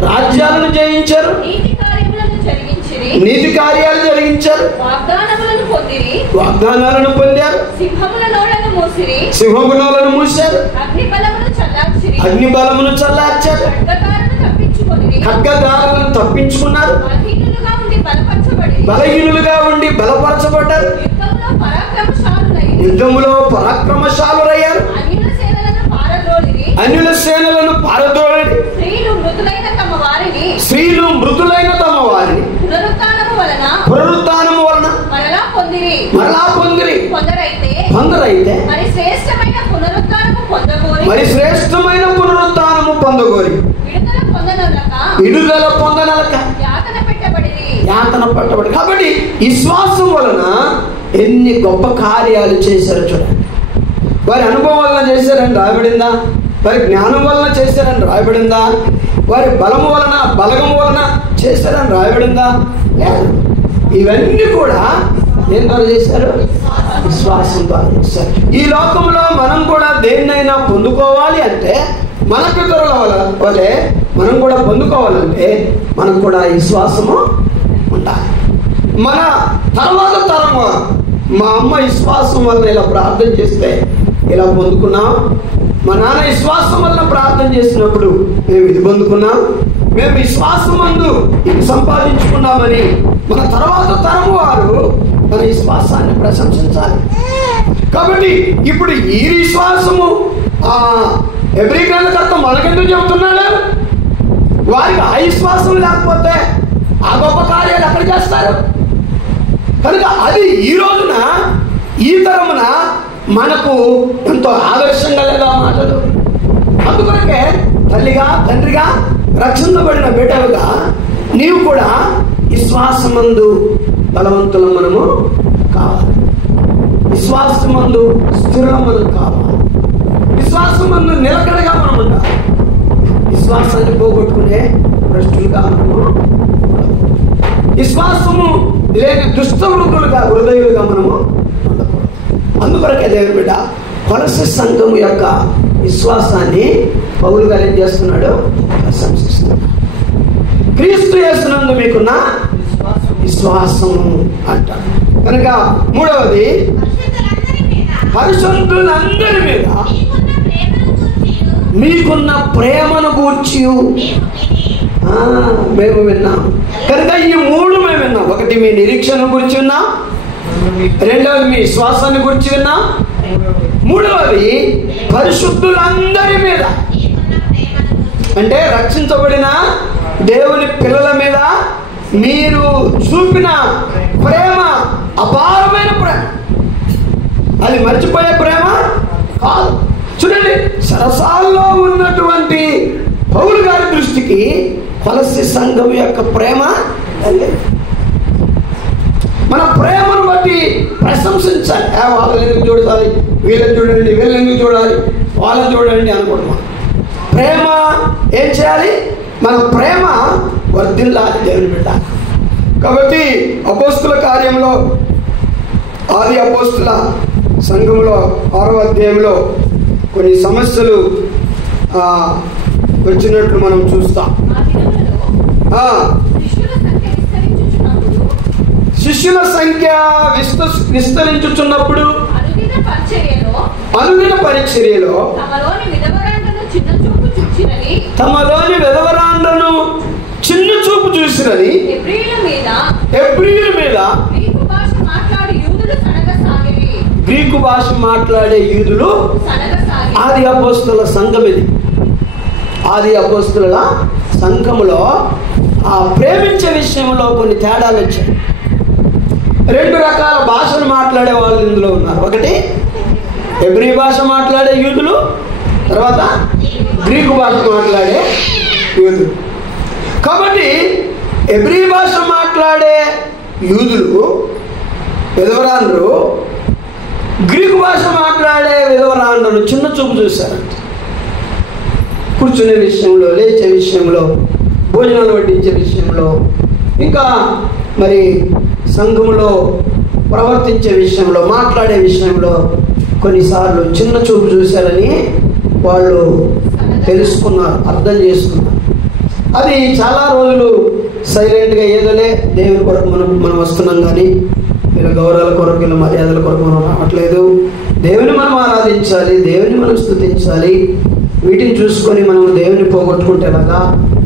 రాజ్యాలను జయించారు, నీతి కార్యాలు జరిగించారు, వాగ్దానాలను పొందారు, సింహములను మూసారు, అగ్ని బలమును చల్లార్చారు, ఖడ్గదారులను తప్పించుకున్నారు, బలహీనులుగా ఉండి బలపరచబడ్డారు, యుద్ధములో పరాక్రమశాలురయ్యారు, అన్యుల సేనలను పారద్రోలి, స్త్రీలు మృతులైన తమ వారిని పునరుత్థానము వలన మరలా పొందిరి. కొందరైతే మరి శ్రేష్టమైన పునరుత్థానము పొందగోరి విడుదల పొందనలక యాతన పట్టబడి. కాబట్టి విశ్వాసం వలన ఎన్ని గొప్ప కార్యాలు చేశారు చూడండి. వారి అనుభవం వలన చేశారని రాయబడిందా? వారి జ్ఞానం వలన చేశారని రాయబడిందా? వారి బలము వలన బలగము వలన చేశారని రాయబడిందా? లేదు. ఇవన్నీ కూడా ఏం ద్వారా చేశారు? విశ్వాసం ద్వారా చేశారు. ఈ లోకంలో మనం కూడా దేన్నైనా పొందుకోవాలి అంటే, మన పితరుల వలె మనం కూడా పొందుకోవాలంటే మనకు కూడా విశ్వాసము ఉండాలి. మన తర్వాత తరం మా అమ్మ విశ్వాసం వలన ఇలా ప్రార్థన చేస్తే ఇలా పొందుకున్నాం, మా నాన్న విశ్వాసం వలన ప్రార్థన చేసినప్పుడు మేము ఇది పొందుకున్నాం, మేము విశ్వాసం మందు ఇది సంపాదించుకున్నామని మన తర్వాత తరం వారు మన విశ్వాసాన్ని ప్రశంసించాలి. కాబట్టి ఇప్పుడు ఈ విశ్వాసము ఎబ్రీ గ్రంథకర్త మనకెందుకు చెబుతున్నాడు? వారికి ఆ విశ్వాసం లేకపోతే ఆ గొప్ప కార్యాలు ఎక్కడ చేస్తారు? కనుక అది ఈ రోజున ఈ తరమున మనకు ఎంతో ఆదర్శంగా లేదా మాటలు. అందుకొరకే తల్లిగా తండ్రిగా రక్షించబడిన బిడ్డలుగా నీవు కూడా విశ్వాసమందు బలవంతులు మనము కావాలి, విశ్వాసమందు స్థిరమందు కావాలి, విశ్వాసమందు నిలకడగా మనం ఉండాలి. విశ్వాసాన్ని పోగొట్టుకునే భ్రష్టులుగా మనము, విశ్వాసము లేని దుష్టవృత్తులుగా హృదయులుగా మనము ఉండకూడదు. అందుకొరకే దేవుని బిడ్డ కొలస్సీ సంఘం యొక్క విశ్వాసాన్ని పౌలు గారు ఏం చేస్తున్నాడు? ప్రశంసిస్తున్నాడు. క్రీస్తు యేసునందు మీకున్న విశ్వాసం అంటాడు. కనుక మూడవది పరిశుద్ధులందరి మీద మీకున్న ప్రేమను గూర్చి మేము విన్నాం. కనుక ఈ మూడు మేము విన్నాం. ఒకటి మీ నిరీక్షణ గురించి విన్నాం, రెండవది మీ విశ్వాసాన్ని గురించి విన్నాం, మూడవది పరిశుద్ధులందరి మీద అంటే రక్షించబడిన దేవుని పిల్లల మీద మీరు చూపిన ప్రేమ అపారమైన ప్రేమ. అది మర్చిపోయే ప్రేమ కాదు. చూడండి, సరసాల్లో ఉన్నటువంటి పౌలు గారి దృష్టికి కొలస్సీ సంఘం యొక్క ప్రేమ మన ప్రేమను బట్టి ప్రశంసించాలి. వాళ్ళని ఎందుకు చూడాలి, వీళ్ళని చూడండి, వీళ్ళని ఎందుకు చూడాలి, వాళ్ళని చూడండి అనుకుంటున్నాం. ప్రేమ ఏం చేయాలి? మన ప్రేమ వర్ధిల్లాలి దేవుని బిడ్డ. కాబట్టి అపోస్తుల కార్యంలో ఆది అపోస్తుల సంఘంలో 6వ అధ్యాయంలో కొన్ని సమస్యలు వచ్చినట్లు మనం చూస్తాం. శిష్యుల సంఖ్య విస్తరించుచున్నప్పుడు అనుదిన పరిచర్యలో తమలోని విధవరాండ్రను చిన్న చూపు చూసినని హెబ్రీయుల మీద గ్రీకు భాష మాట్లాడే యూదులు ఆది అపోస్తుల సంఘం. ఇది ఆది అపోస్తుల సంఘములో ప్రేమించే విషయంలో కొన్ని తేడాలు వచ్చాయి. 2 రకాల భాషలు మాట్లాడే వాళ్ళు ఇందులో ఉన్నారు. ఒకటి హెబ్రీ భాష మాట్లాడే యూదులు, తర్వాత గ్రీకు భాష మాట్లాడే యూదులు. కాబట్టి హెబ్రీ భాష మాట్లాడే యూదులు విధవరాండ్రు గ్రీకు భాష మాట్లాడే విధవరాండ్రును చిన్న చూపు చూశారంట. కూర్చునే విషయంలో, లేచే విషయంలో, భోజనాలు వడ్డించే విషయంలో, ఇంకా మరి సంఘంలో ప్రవర్తించే విషయంలో, మాట్లాడే విషయంలో కొన్నిసార్లు చిన్న చూపు చూశారని వాళ్ళు తెలుసుకున్నారు, అర్థం చేసుకున్నారు. అది చాలా రోజులు సైలెంట్గా ఏదోలే దేవుని కొరకు మనం వస్తున్నాం, కానీ వీళ్ళ గౌరవాల కొరకు, వీళ్ళ మర్యాదల కొరకు మనం రావట్లేదు. దేవుని మనం ఆరాధించాలి, దేవుని మనం స్తుతించాలి. వీటిని చూసుకొని మనం దేవుని పోగొట్టుకుంటే ఎలాగా,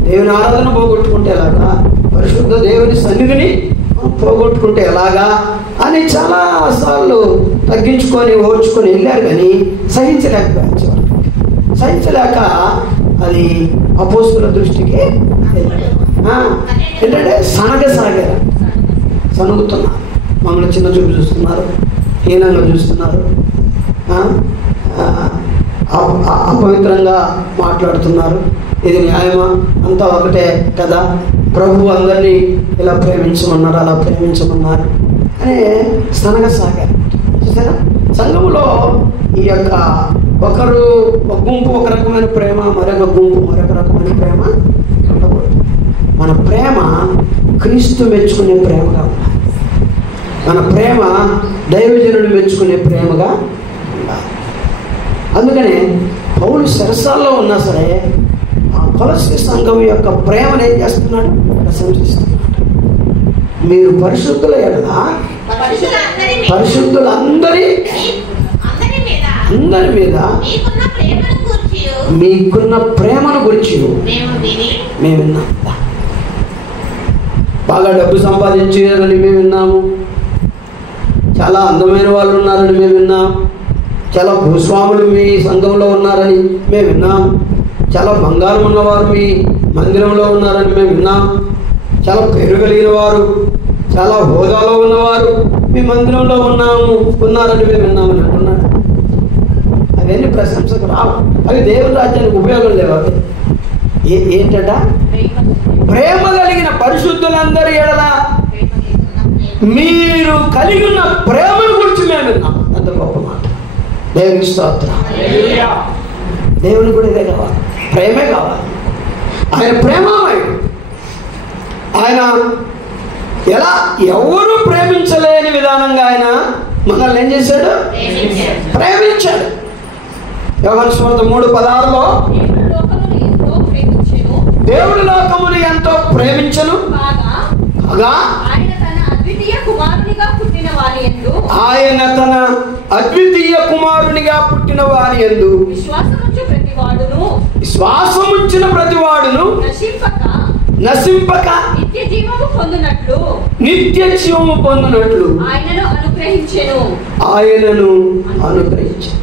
దేవుని ఆరాధన పోగొట్టుకుంటే ఎలాగా, పరిశుద్ధ దేవుని సన్నిధిని పోగొట్టుకుంటే ఎలాగా అని చాలాసార్లు తగ్గించుకొని ఓర్చుకొని వెళ్ళారు, కానీ సహించలేకపోయారు. సహించలేక అది అపోస్తుల దృష్టికి ఏంటంటే సనగసాగారు. సనుగుతున్నారు, మమ్మల్ని చిన్న చూపు చూస్తున్నారు, హీనంగా చూస్తున్నారు, అపవిత్రంగా మాట్లాడుతున్నారు. ఇది న్యాయమా? అంతా ఒకటే కదా, ప్రభు అందరినీ ఇలా ప్రేమించమన్నారు, అలా ప్రేమించమన్నారు అని సనగసాగారు. చూసారా, సంఘంలో ఈ యొక్క ఒక గుంపు ఒక రకమైన ప్రేమ, మరొక గుంపు మరొక రకమైన ప్రేమ ఉండకూడదు. మన ప్రేమ క్రీస్తు మెచ్చుకునే ప్రేమగా ఉండాలి. మన ప్రేమ దైవజనుడు మెచ్చుకునే ప్రేమగా ఉండాలి. అందుకనే పౌలు చెరసాల్లో ఉన్నా సరే ఆ కొలస్సీ సంఘం యొక్క ప్రేమను ఏం చేస్తున్నాడు? ప్రశంసిస్తున్నాడు. మీరు పరిశుద్ధుల ఎడల, పరిశుద్ధులందరి మీద మీకున్న ప్రేమను గురించి మేము విన్నాం. బాగా డబ్బు సంపాదించారని మేము విన్నాము, చాలా అందమైన వాళ్ళు ఉన్నారని మేము విన్నాం, చాలా భూస్వాములు మీ సంఘంలో ఉన్నారని మేము విన్నాం, చాలా బంగారం ఉన్నవారు మీ మందిరంలో ఉన్నారని మేము విన్నాం, చాలా పేరు కలిగిన వారు, చాలా హోదాలో ఉన్నవారు మీ మందిరంలో ఉన్నారని మేము విన్నామని అంటున్నాడు. అవన్నీ ప్రశంసకు రావు, అవి దేవుని రాజ్యానికి ఉపయోగం లేవు. అవి ఏంటట? ప్రేమ కలిగిన పరిశుద్ధులందరి ఎడల మీరు కలిగి ఉన్న ప్రేమను గురించి మేము విన్నాం. అంత గొప్ప మాట. దేవునికి స్తోత్రం. దేవుని కూడా ఇదే కావాలి, ప్రేమే కావాలి. ఆయన ప్రేమమయుడు. ఆయన ఎలా ఎవరు ప్రేమించలేని విధానంగా ఆయన మనల్ని ఏం చేశాడు? ప్రేమించాడు. యోహాను సువార్త 3:16లో దేవుడు లోకమును ఎంతో ప్రేమించను కాగా ఆయన తన అద్వితీయ కుమారునిగా పుట్టిన వారి యందు విశ్వాసముంచిన ప్రతివాడును నశింపక నిత్య జీవము పొందునట్లు ఆయనను అనుగ్రహించెను.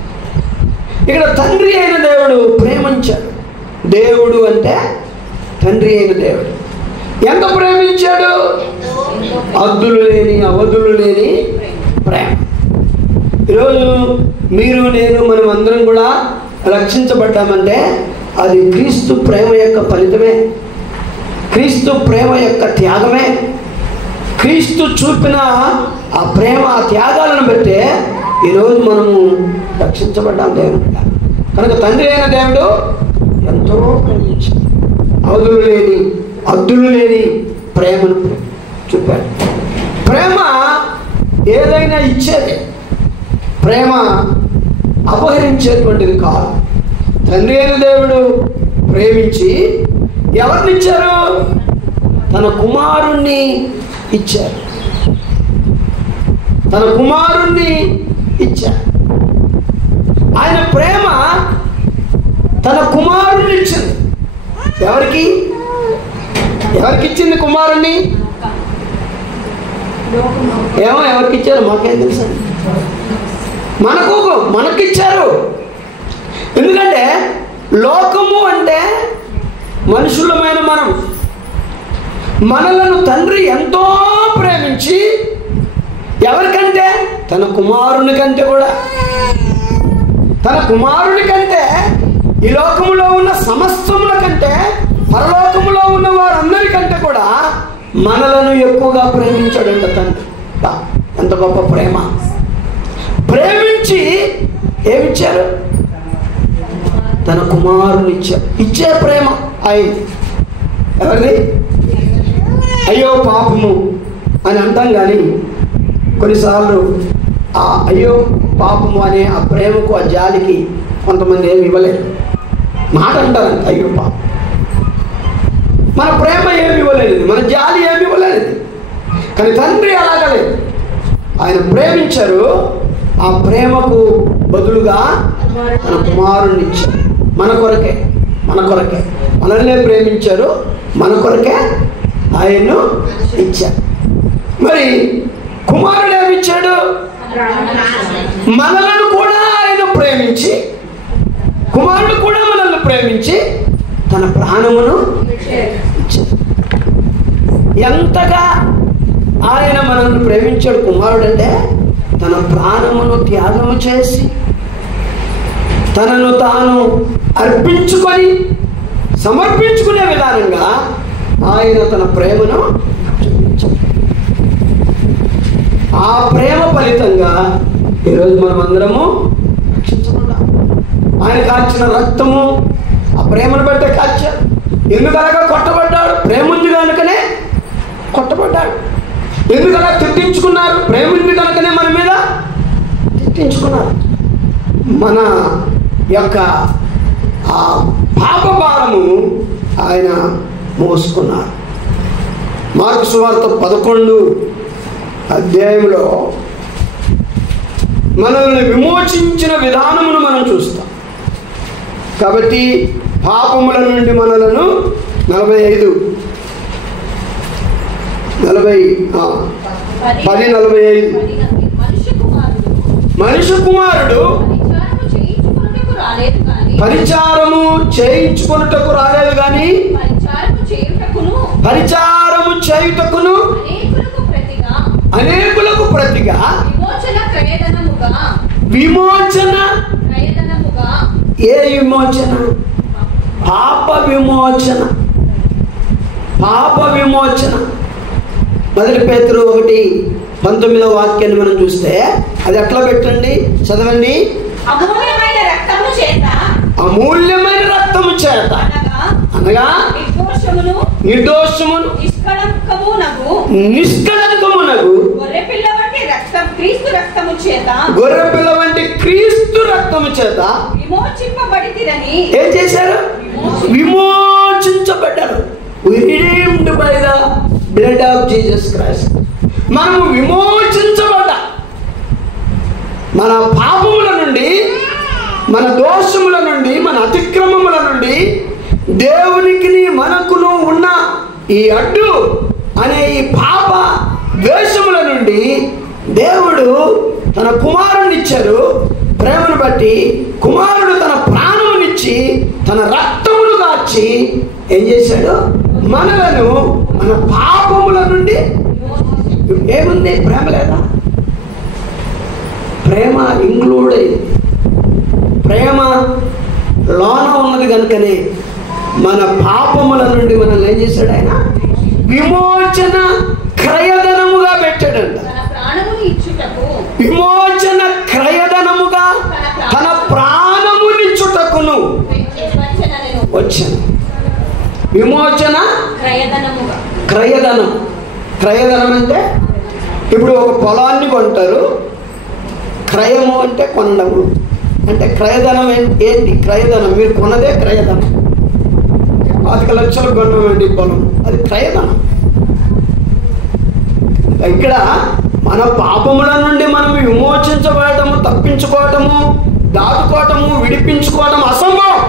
ఇక్కడ తండ్రి అయిన దేవుడు ప్రేమించాడు. దేవుడు అంటే తండ్రి అయిన దేవుడు. ఎంత ప్రేమించాడు? హద్దులు లేని, అవధులు లేని ప్రేమ. ఈరోజు మీరు, నేను, మనం అందరం కూడా రక్షించబడ్డామంటే అది క్రీస్తు ప్రేమ యొక్క ఫలితమే, క్రీస్తు ప్రేమ యొక్క త్యాగమే. క్రీస్తు చూపిన ఆ ప్రేమ, ఆ త్యాగాలను బట్టే ఈరోజు మనము రక్షించబడ్డాం దేవుని బిడ్డ. కనుక తండ్రి అయిన దేవుడు ఎంతో ప్రేమించాడు. అవధులు లేని, హద్దులు లేని ప్రేమను చూపాడు. ప్రేమ ఏదైనా ఇచ్చేది, ప్రేమ అపహరించేటువంటిది కాదు. తండ్రి అయిన దేవుడు ప్రేమించి ఎవరిని ఇచ్చారు? తన కుమారుణ్ణి ఇచ్చారు. తన కుమారుణ్ణి ఇచ్చారు. ఆయన ప్రేమ తన కుమారుణ్ణి ఇచ్చింది. ఎవరికి ఇచ్చింది కుమారుణ్ణి? ఎవరికి ఇచ్చారు? మాకేం తెలుసు. మనకిచ్చారు. ఎందుకంటే లోకము అంటే మనుషులమైన మనలను తండ్రి ఎంతో ప్రేమించి ఎవరికంటే? తన కుమారుని కంటే కూడా, తన కుమారుని కంటే ఈ లోకములో ఉన్న సమస్తముల కంటే, పరలోకములో ఉన్న వారందరికంటే కూడా మనలను ఎక్కువగా ప్రేమించాడంట తండ్రి. ఎంత గొప్ప ప్రేమ! ప్రేమించి ఏమిచ్చారు? తన కుమారుని ఇచ్చారు. ఇచ్చే ప్రేమ అయింది. ఎవరిది? అయ్యో పాపము అని అంటాం, కానీ కొన్నిసార్లు ఆ అయ్యో పాపము అనే ఆ ప్రేమకు, ఆ జాలికి కొంతమంది ఏమి ఇవ్వలేరు. మాట అంటారంట అయ్యో పాపం. మన ప్రేమ ఏమి ఇవ్వలేదు, మన జాలి ఏమి ఇవ్వలేదు. కానీ తండ్రి అలాగలేదు. ఆయన ప్రేమించారు. ఆ ప్రేమకు బదులుగా తన కుమారుణ్ణి ఇచ్చారు. మన కొరకే మనల్నే ప్రేమించారు. మన కొరకే ఆయన్ను ఇచ్చారు. మరి కుమారుడు ఏమిచ్చాడు? మనలను కూడా ఆయన ప్రేమించి, కుమారుడు కూడా మనల్ని ప్రేమించి తన ప్రాణమును ఇచ్చాడు. ఎంతగా ఆయన మనల్ని ప్రేమించాడు కుమారుడు అంటే, తన ప్రాణమును త్యాగము చేసి తనను తాను అర్పించుకొని సమర్పించుకునే విధానంగా ఆయన తన ప్రేమను చూపించాడు. ఆ ప్రేమ ఫలితంగా ఈరోజు మనం అందరము రక్షించబడ్డాం. ఆయన కార్చిన రక్తము ఆ ప్రేమను బట్టే కార్చాడు. ఎందుకనగా కొట్టబడ్డాడు, ప్రేమ ఉంది కనుకనే కొట్టబడ్డాడు. ఎందుకలా తిట్టించుకున్నారు? ప్రేమ ఉంది కనుకనే మన మీద తిట్టించుకున్నారు. మన యొక్క ఆ పాప భారము ఆయన మోసుకున్నారు. మార్కు సువార్త 11 అధ్యాయంలో మనల్ని విమోచించిన విధానమును మనం చూస్తాం. కాబట్టి పాపముల నుండి మనలను 10:45 మనిషి కుమారుడు పరిచారము చేయించుకొనుటకు రాలేదు కానీ పరిచారము చేయుటకును అనేకులకు ప్రతిగా విమోచన. ఏ విమోచన? పాప విమోచన. మొదటి పేతురు 1:19 వాక్యాన్ని మనం చూస్తే అది ఎట్లా పెట్టండి, చదవండి. అమూల్యమైన రక్తము చేత అనగా నిర్దోషమును నిష్కళంకమునగు గొర్రెపిల్ల వంటి క్రీస్తు రక్తము చేత ఏం చేశారు? విమోచించబడ్డారు. redeemed by the blood of Jesus Christ. మనము విమోచించబడ్డా. మన పాపముల నుండి, మన దోషముల నుండి, మన అతిక్రమముల నుండి, దేవునికి మనకును ఉన్న ఈ అడ్డు అనే ఈ పాప ద్వేషముల నుండి దేవుడు తన కుమారుని ఇచ్చారు. ప్రేమను బట్టి కుమారుడు తన ప్రాణమునిచ్చి తన రక్తమును కాచి ఏం చేశాడు? మనలను మన పాపముల నుండి. ఏముంది? ప్రేమ లేదా? ప్రేమ ఇంక్లూడ్ అయింది. ప్రేమ లోన ఉన్నది కనుకనే మన పాపముల నుండి మనల్ని ఏం చేశాడు? ఆయన విమోచన క్రయధనముగా పెట్టాడంట. విమోచన క్రయధనముగా తన ప్రాణమునిచ్చుటకును వచ్చాను. విమోచన క్రయధనం. క్రయధనం అంటే ఇప్పుడు ఒక పొలాన్ని కొంటారు. క్రయము అంటే కొనడము. అంటే క్రయధనం ఏంటి? క్రయధనం మీరు కొన్నదే క్రయధనం. 5 లక్షలు కొనడం పొలం, అది క్రయధనం. ఇక్కడ మన పాపముల నుండి మనం విమోచించబడటము, తప్పించుకోవటము, దాటుకోవటము, విడిపించుకోవటం అసంభవం.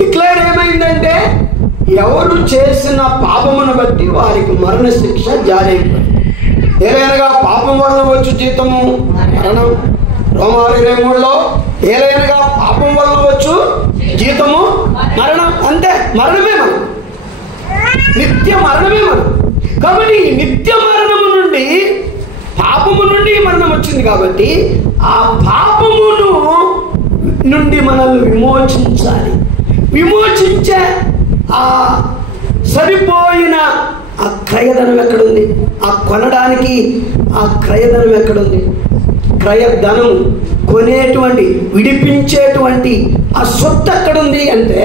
డిక్లేర్ ఏమైందంటే ఎవరు చేసిన పాపమును బట్టి వారికి మరణ శిక్ష జారీ అయిపోయింది. ఏలైనగా పాపం వలన వచ్చు జీతము మరణం. రోమాలు 23లో ఏలైనగా పాపం వలన వచ్చు జీతము మరణం. అంతే, మరణమే మనం, నిత్య మరణమే మనం. కాబట్టి నిత్య మరణము నుండి, పాపము నుండి మరణం వచ్చింది. కాబట్టి ఆ పాపమును నుండి మనల్ని విమోచించాలి. విమోచించే ఆ సరిపోయిన ఆ క్రయధనం ఎక్కడుంది? ఆ కొనడానికి ఆ క్రయధనం ఎక్కడుంది? క్రయధనం కొనేటువంటి, విడిపించేటువంటి ఆ సొత్తు ఎక్కడుంది అంటే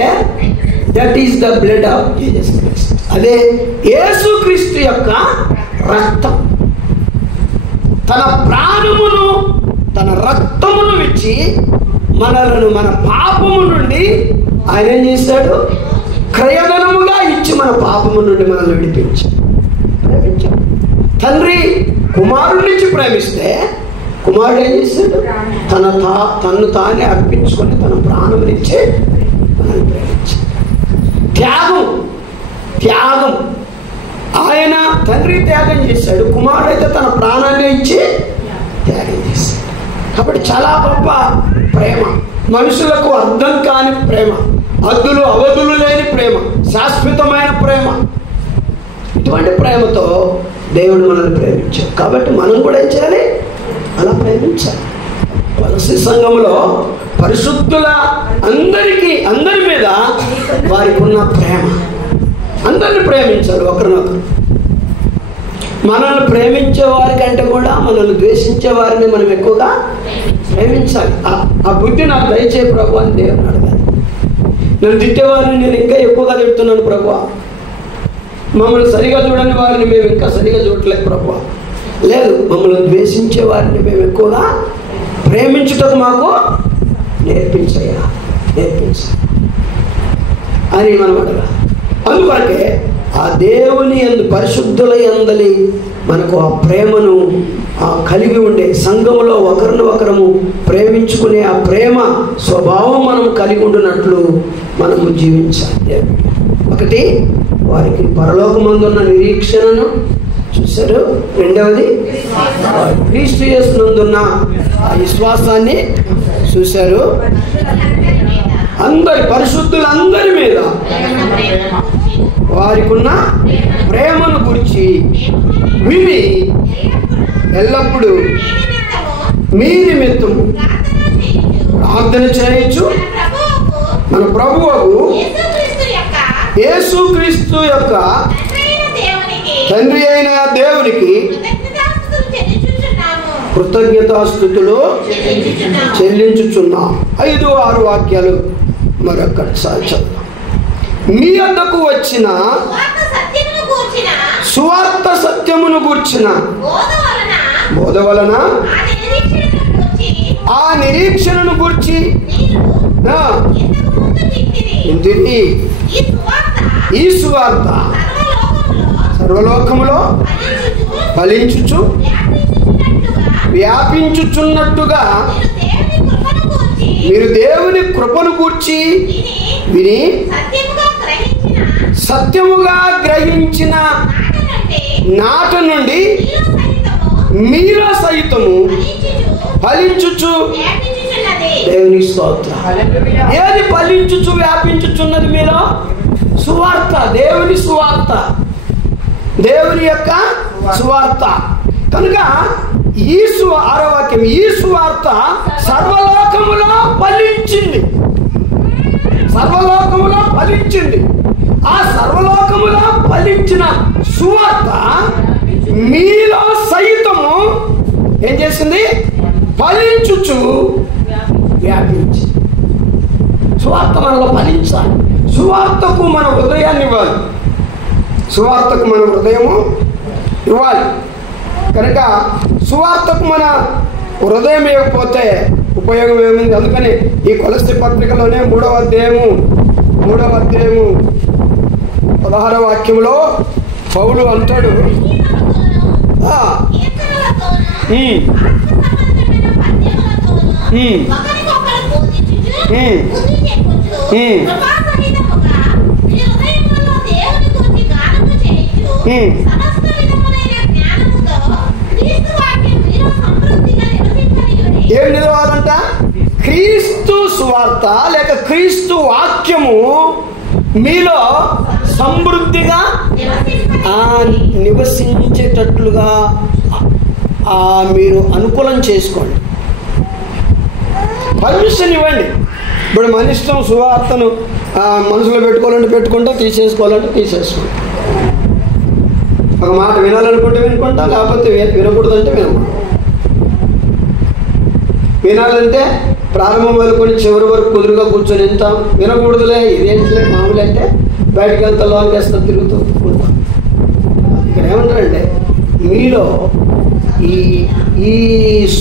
that is the blood of Jesus Christ. అదే యేసుక్రీస్తు యొక్క రక్తం. తన ప్రాణమును, తన రక్తమును ఇచ్చి మనలను, మన పాపము నుండి ఆయన ఏం చేశాడు? క్రయధనముగా ఇచ్చి మన పాపము నుండి మనల్ని విడిపించాడు. తండ్రి కుమారుడి నుంచి ప్రేమిస్తే కుమారుడు ఏం చేశాడు? తన్ను తానే అర్పించుకొని తన ప్రాణమునిచ్చి మనల్ని ప్రేమించాడు. త్యాగం. ఆయన తండ్రి త్యాగం చేశాడు, కుమారుడు అయితే తన ప్రాణాన్ని ఇచ్చి త్యాగం చేశాడు. కాబట్టి చాలా గొప్ప ప్రేమ, మనుషులకు అర్థం కాని ప్రేమ, హద్దులు అవధులు లేని ప్రేమ, శాశ్వతమైన ప్రేమ. ఇటువంటి ప్రేమతో దేవుడు మనల్ని ప్రేమించాడు. కాబట్టి మనం కూడా ఏం చేయాలి? అలా ప్రేమించాలి. కొలస్సీ సంఘంలో పరిశుద్ధుల అందరి మీద వారికి ఉన్న ప్రేమ, అందరిని ప్రేమించాలి ఒకరినొకరు. మనల్ని ప్రేమించే వారికంటే కూడా మనల్ని ద్వేషించే వారిని మనం ఎక్కువగా ప్రేమించాలి. ఆ బుద్ధి నాకు దయచే ప్రభు అని దేవుని అడగాలి. నన్ను తిట్టేవారిని నేను ఇంకా ఎక్కువగా తిడుతున్నాను ప్రభు, మమ్మల్ని సరిగా చూడని వారిని మేము ఇంకా సరిగా చూడట్లేదు ప్రభు. లేదు, మమ్మల్ని ద్వేషించే వారిని మేము ఎక్కువగా ప్రేమించుటకు మాకు నేర్పించయ్యా, అని మనం అడగాలి. అందువరకే ఆ దేవుని యందు, పరిశుద్ధుల యందలి మనకు ఆ ప్రేమను కలిగి ఉండే, సంఘములో ఒకరిని ఒకరము ప్రేమించుకునే ఆ ప్రేమ స్వభావం మనం కలిగి ఉండినట్లు మనము జీవించాలి. ఒకటి, వారికి పరలోకమందున్న నిరీక్షణను చూశారు. రెండవది, క్రీస్తు యేసునందున్న ఆ విశ్వాసాన్ని చూశారు. పరిశుద్ధులందరి మీద వారికి ఉన్న ప్రేమను గురించి విని ఎల్లప్పుడూ మీ నిమిత్తము ప్రార్థన చేయొచ్చు. మన ప్రభువు యేసుక్రీస్తు యొక్క తండ్రి అయిన దేవునికి కృతజ్ఞతాస్తుతులు చెల్లించుచున్నాం. 5-6 వాక్యాలు మరొకసారి చదువు. మీ వద్దకు వచ్చిన సువార్త సత్యమును గూర్చిన బోధ వలన ఆ నిరీక్షణను గూర్చి ఈ సువార్త సర్వలోకములో ఫలించుచు వ్యాపించుచున్నట్టుగా మీరు దేవుని కృపను గూర్చి విని సత్యముగా గ్రహించిన నాట నుండి మీలో సైతము ఫలించుచు. దేవుని స్తోత్రం. ఏది ఫలించుచు వ్యాపించుచున్నది మీలో? సువార్త, దేవుని సువార్త, దేవుని యొక్క సువార్త. కనుక ఈ 6వ వాక్యం, ఈ సువార్త సర్వలోకములో ఫలించింది. ఆ సర్వలోకములో ఫలించిన సువార్త మీలో సైతము ఏం చేసింది? ఫలించుచు వ్యాపించి. సువార్త మనలో ఫలించాలి. సువార్తకు మన హృదయాన్ని ఇవ్వాలి. సువార్తకు మన హృదయము ఇవ్వాలి. కనుక సువార్తకు మన హృదయం ఇవ్వకపోతే ఉపయోగం ఏముంది? అందుకని ఈ కొలస్సీ పత్రికలోనే 3వ అధ్యాయము 16వ వాక్యంలో పౌలు అంటాడు, ఏం నిలవాలంట? క్రీస్తు సువార్త లేక క్రీస్తు వాక్యము మీలో సమృద్ధిగా నివసించేటట్లుగా మీరు అనుకూలం చేసుకోండి. పర్మిషన్ ఇవ్వండి. ఇప్పుడు మన ఇష్టం, సువార్తను మనసులో పెట్టుకోవాలంటే పెట్టుకుంటా, తీసేసుకోవాలంటే తీసేసుకోండి. ఒక మాట వినాలనుకుంటే వినుకుంటాం, లేకపోతే వినకూడదంటే వినకూడదు. వినాలంటే ప్రారంభం వరకు చివరి వరకు కుదురుగా కూర్చొని వింటాం. వినకూడదులే, ఇదేంటిలే మామూలు అంటే బయటకు వెళ్తా లోన్ చేస్తా తిరుగుతూ ఉంటాం. ఇక్కడ ఏమంటారంటే మీలో ఈ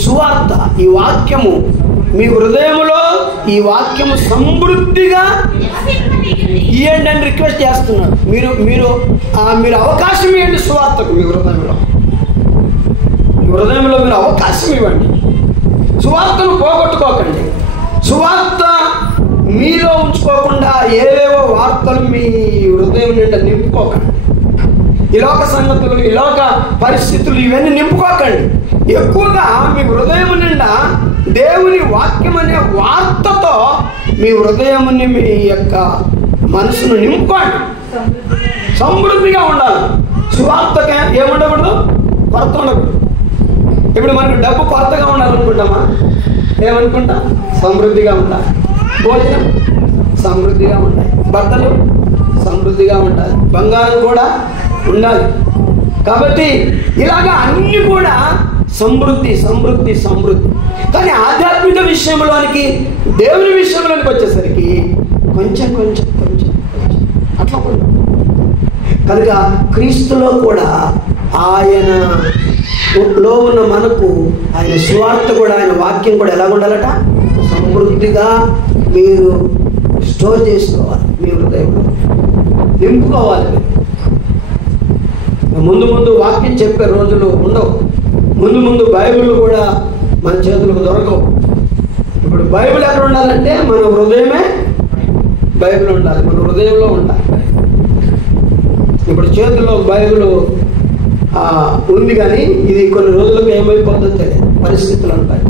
సువార్త, ఈ వాక్యము మీ హృదయంలో, ఈ వాక్యము సమృద్ధిగా ఇవ్వండి అని రిక్వెస్ట్ చేస్తున్నారు. మీరు అవకాశం ఇవ్వండి సువార్తకు. మీ హృదయంలో మీరు అవకాశం ఇవ్వండి. సువార్తను పోగొట్టుకోకండి. సువార్త మీలో ఉంచుకోకుండా ఏవేవో వార్తలు మీ హృదయం నిండా నింపుకోకండి. ఈ లోక సంగతులు, ఈ లోక పరిస్థితులు ఇవన్నీ నింపుకోకండి. ఎక్కువగా మీ హృదయం నిండా దేవుని వాక్యం అనే వార్తతో మీ హృదయముని, మీ యొక్క మనసును నింపుకోండి. సమృద్ధిగా ఉండాలి. సువార్తకే ఏముండకూడదు, కొరత ఉండకూడదు. ఇప్పుడు మనకు డబ్బు కొరతగా ఉండాలనుకుంటామా? ఏమనుకుంటా? సమృద్ధిగా ఉండాలి. భోజనం సమృద్ధిగా ఉండాలి. బట్టలు సమృద్ధిగా ఉండాలి. బంగారం కూడా ఉండాలి. కాబట్టి ఇలాగా అన్ని కూడా సమృద్ధి సమృద్ధి సమృద్ధి. కానీ ఆధ్యాత్మిక విషయంలోనికి, దేవుని విషయంలోనికి వచ్చేసరికి కొంచెం కొంచెం కొంచెం అట్లా కూడా. కనుక క్రీస్తులో కూడా ఆయనలో ఉన్న మనకు ఆయన సువార్త కూడా, ఆయన వాక్యం కూడా ఎలా ఉండాలట? సమృద్ధిగా మీరు స్టోర్ చేసుకోవాలి. మీ హృదయంలో నింపుకోవాలి. ముందు ముందు వాక్యం చెప్పే రోజులు ఉండవు. ముందు ముందు బైబిల్ కూడా మన చేతులకు దొరకవు. ఇప్పుడు బైబిల్ ఎక్కడ ఉండాలంటే మన హృదయమే బైబిల్ ఉండాలి. మన హృదయంలో ఉండాలి. ఇప్పుడు చేతుల్లో బైబిల్ ఉంది, కానీ ఇది కొన్ని రోజులకు ఏమైపోతుందో తెలియదు. పరిస్థితులు ఉంటాయి.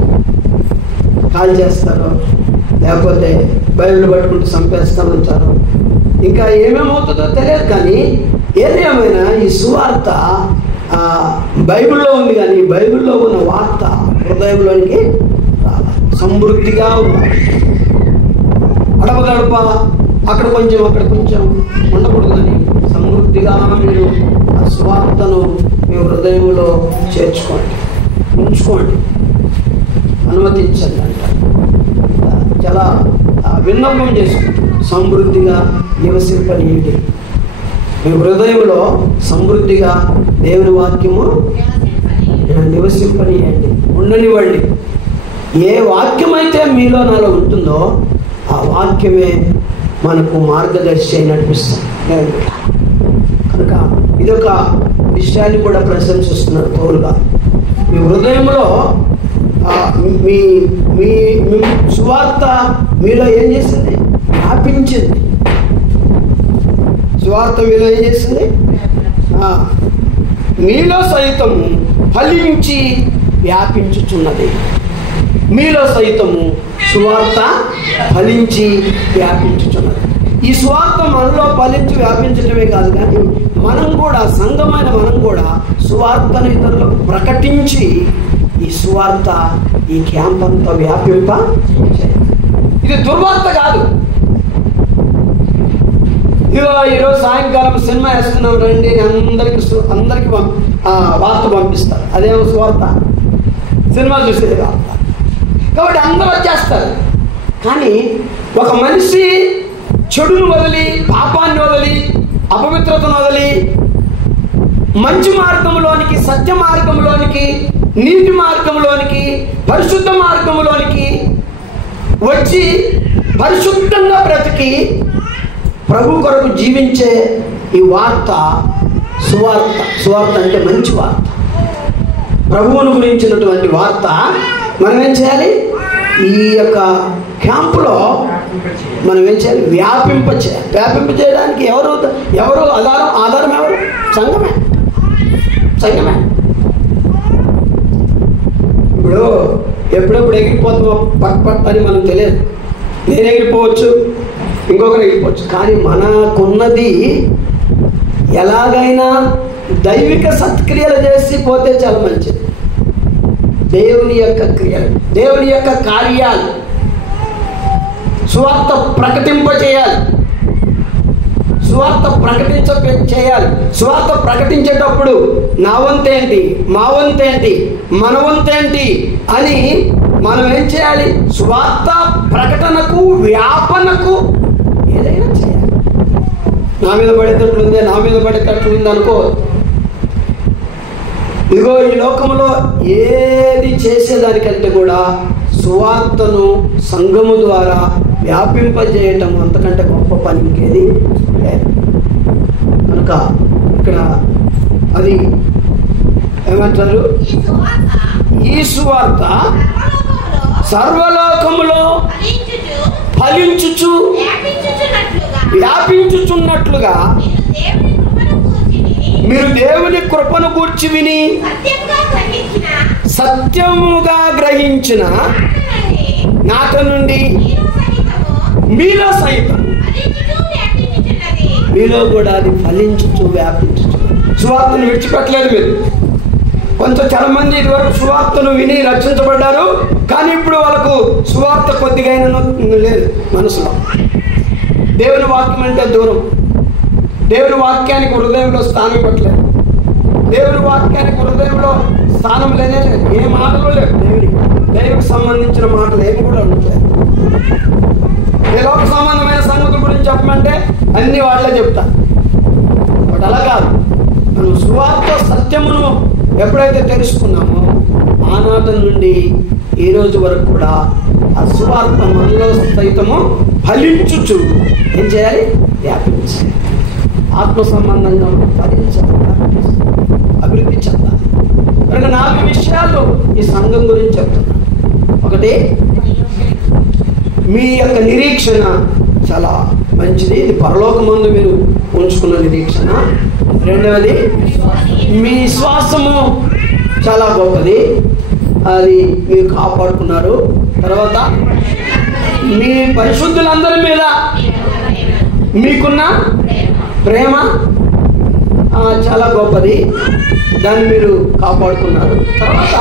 కాల్ చేస్తారు, లేకపోతే బైబిల్ పట్టుకుంటూ చంపేస్తామంటారు. ఇంకా ఏమేమవుతుందో తెలియదు. కానీ ఏదేమైనా ఈ సువార్త బైబిల్లో ఉంది, కానీ బైబిల్లో ఉన్న వార్త హృదయంలోనికి రావాలి. సమృద్ధిగా ఉండాలి. గడప అక్కడ కొంచెం అక్కడ కొంచెం ఉండకూడదు. కానీ సమృద్ధిగా మీరు ఆ సువార్తను మీ హృదయంలో చేర్చుకోండి, ఉంచుకోండి, అనుమతించండి అంట. చాలా విన్నపం చేసుకుంటాం. సమృద్ధిగా నివసింపనీయండి. మీ హృదయంలో సమృద్ధిగా దేవుని వాక్యము నివసింపనీయండి, ఉండనివ్వండి. ఏ వాక్యం అయితే మీలో నాలో ఉంటుందో ఆ వాక్యమే మనకు మార్గదర్శి నడిపిస్తాం. కనుక ఇదొక విషయాన్ని కూడా ప్రశంసిస్తున్నారు పౌలుగా. మీ హృదయంలో మీ మీ సువార్త మీలో ఏం చేసింది? వ్యాపించింది. సువార్త మీలో ఏం చేసింది? మీలో సైతము ఫలించి వ్యాపించుచున్నది. మీలో సైతము సువార్త ఫలించి వ్యాపించుచున్నది. ఈ సువార్త మనలో ఫలించి వ్యాపించడమే కాదు, కానీ మనం కూడా, సంఘమైన మనం కూడా సువార్తను ఇతరులకు ప్రకటించి ఈ సువార్త ఈ క్యాంప్ అంతా వ్యాపింప. ఇది దుర్వార్త కాదు. ఇదిగో ఈరోజు సాయంకాలం సినిమా వేస్తున్నాం రండి, అందరికి వార్త పంపిస్తారు. అదేమో సువార్త? సినిమా చూసేది వార్త. కాబట్టి అందరూ వచ్చేస్తారు. కానీ ఒక మనిషి చెడును వదిలి, పాపాన్ని వదిలి, అపవిత్రతను వదిలి మంచి మార్గంలోనికి, సత్య మార్గంలోనికి, నీతి మార్గంలోనికి, పరిశుద్ధ మార్గంలోనికి వచ్చి పరిశుద్ధంగా బ్రతికి ప్రభు కొరకు జీవించే ఈ వార్త సువార్త. సువార్త అంటే మంచి వార్త, ప్రభువును గురించినటువంటి వార్త. మనం ఏం చేయాలి? ఈ యొక్క క్యాంపులో మనం ఏం చేయాలి? వ్యాపింప చేయడానికి ఎవరు ఆధారం ఎవరు? సంఘమే. ఇప్పుడు ఎప్పుడెప్పుడు ఎగిరిపోతామో పట్ అని మనకు తెలియదు. నేను ఎగిరిపోవచ్చు, ఇంకొకరు ఎగిరిపోవచ్చు. కానీ మనకున్నది ఎలాగైనా దైవిక సత్క్రియలు చేసి పోతే చాలా మంచిది. దేవుని యొక్క క్రియలు, దేవుని యొక్క కార్యాలు సువార్త ప్రకటింపచేయాలి. సువార్త చేయాలి. సువార్త ప్రకటించేటప్పుడు నా వంతేంటి, మా వంతేంటి, మన వంతేంటి అని మనం ఏం చేయాలి? సువార్త ప్రకటనకు, వ్యాపనకు ఏదైనా చేయాలి. నా మీద పడేటట్లుంది, నా మీద పడేటట్లుంది అనుకో. ఇదిగో ఈ లోకంలో ఏది చేసేదానికంటే కూడా సువార్తను సంఘము ద్వారా వ్యాపింపజేయటం అంతకంటే గొప్ప పని ఇంకేది లేదు. కనుక ఇక్కడ అది ఏమంటారు? ఈ సువార్త సర్వలోకములో ఫలించుచు వ్యాపించుచున్నట్లుగా మీరు దేవుని కృపను గూర్చి విని సత్యముగా గ్రహించిన నాట నుండి మీలో సైతం మీలో కూడా అది ఫలించుచు వ్యాపించుచు. సువార్తను విడిచిపెట్టలేదు మీరు. కొంచెం చాలా మంది ఇదివరకు సువార్తను విని రక్షించబడ్డారు, కానీ ఇప్పుడు వాళ్ళకు సువార్త కొద్దిగా లేదు మనసులో. దేవుని వాక్యం అంటే దూరం. దేవుని వాక్యానికి హృదయంలో స్థానం ఇవ్వట్లేదు. దేవుని వాక్యానికి హృదయంలో స్థానం లేనే లేదు. ఏ మాటలు లేవు. దేవునికి సంబంధించిన మాటలు ఏమి కూడా ఉండట్లేదు. ఏ లోక సంబంధమైన సంగతుల గురించి చెప్పమంటే అన్ని వాళ్ళే చెప్తారు. బట్ అలా కాదు. మనం సువార్త సత్యమును ఎప్పుడైతే తెలుసుకున్నామో ఆనాటి నుండి ఈ రోజు వరకు కూడా ఆ సువార్త మనలో సైతము ఫలించుచు ఏం చేయాలి? వ్యాపించాలి. ఆత్మ సంబంధంగా ఫలించాలి, అభివృద్ధి చెందాలి. కనుక 4 విషయాలు ఈ సంఘం గురించి చెప్తున్నాను. ఒకటి, మీ యొక్క నిరీక్షణ చాలా మంచిది. ఇది పరలోకమందు మీరు ఉంచుకున్న నిరీక్షణ. రెండవది, మీ విశ్వాసము చాలా గొప్పది, అది మీరు కాపాడుకున్నారు. తర్వాత మీ పరిశుద్ధులందరి మీద మీకున్న ప్రేమ చాలా గొప్పది, దాన్ని మీరు కాపాడుకున్నారు. తర్వాత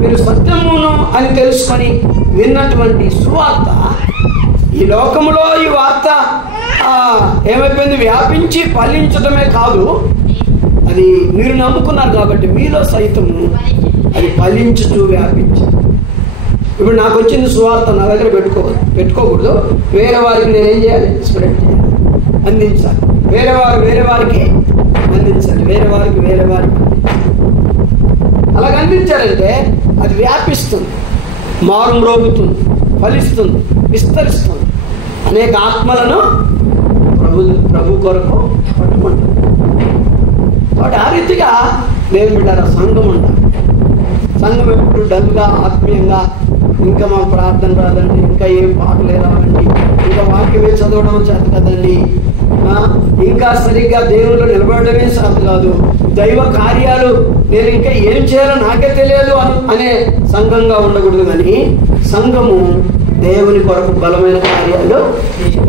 మీరు సత్యమును అని తెలుసుకొని విన్నటువంటి సువార్త, ఈ లోకంలో ఈ వార్త ఏమైపోయింది? వ్యాపించి ఫలించడమే కాదు, అది మీరు నమ్ముకున్నారు కాబట్టి మీలో సైతము అది ఫలించుతూ వ్యాపించి. ఇప్పుడు నాకు వచ్చింది సువార్త, నా దగ్గర పెట్టుకోకూడదు. వేరే వారికి నేనేం చేయాలి? స్ప్రెడ్ చేయాలి, అందించాలి. వేరే వారికి అందించాలి. వేరే వారికి అలాగ అందించారంటే అది వ్యాపిస్తుంది, మారుమ్రోగుతుంది, ఫలిస్తుంది, విస్తరిస్తుంది. అనేక ఆత్మలను ప్రభు కొరకు పట్టుకుంటుంది. కాబట్టి ఆ రీతిగా దేవుని బిడ్డలారా సంఘం ఉండాలి. సంఘం ఎప్పుడు డల్గా, ఆత్మీయంగా, ఇంకా మా ప్రార్థన రాదండి, ఇంకా ఏం పాటలే రావండి, ఇంకా వాక్యమే చదవడం చేత కదండి, ఇంకా సరిగ్గా దేవుళ్ళు నిలబడమే చేత కాదు, దైవ కార్యాలు నేను ఇంకా ఏం చేయాలో నాకే తెలియదు అనే సంఘంగా ఉండకూడదు. కానీ సంఘము దేవుని కొరకు బలమైన కార్యాలు చేయాలి.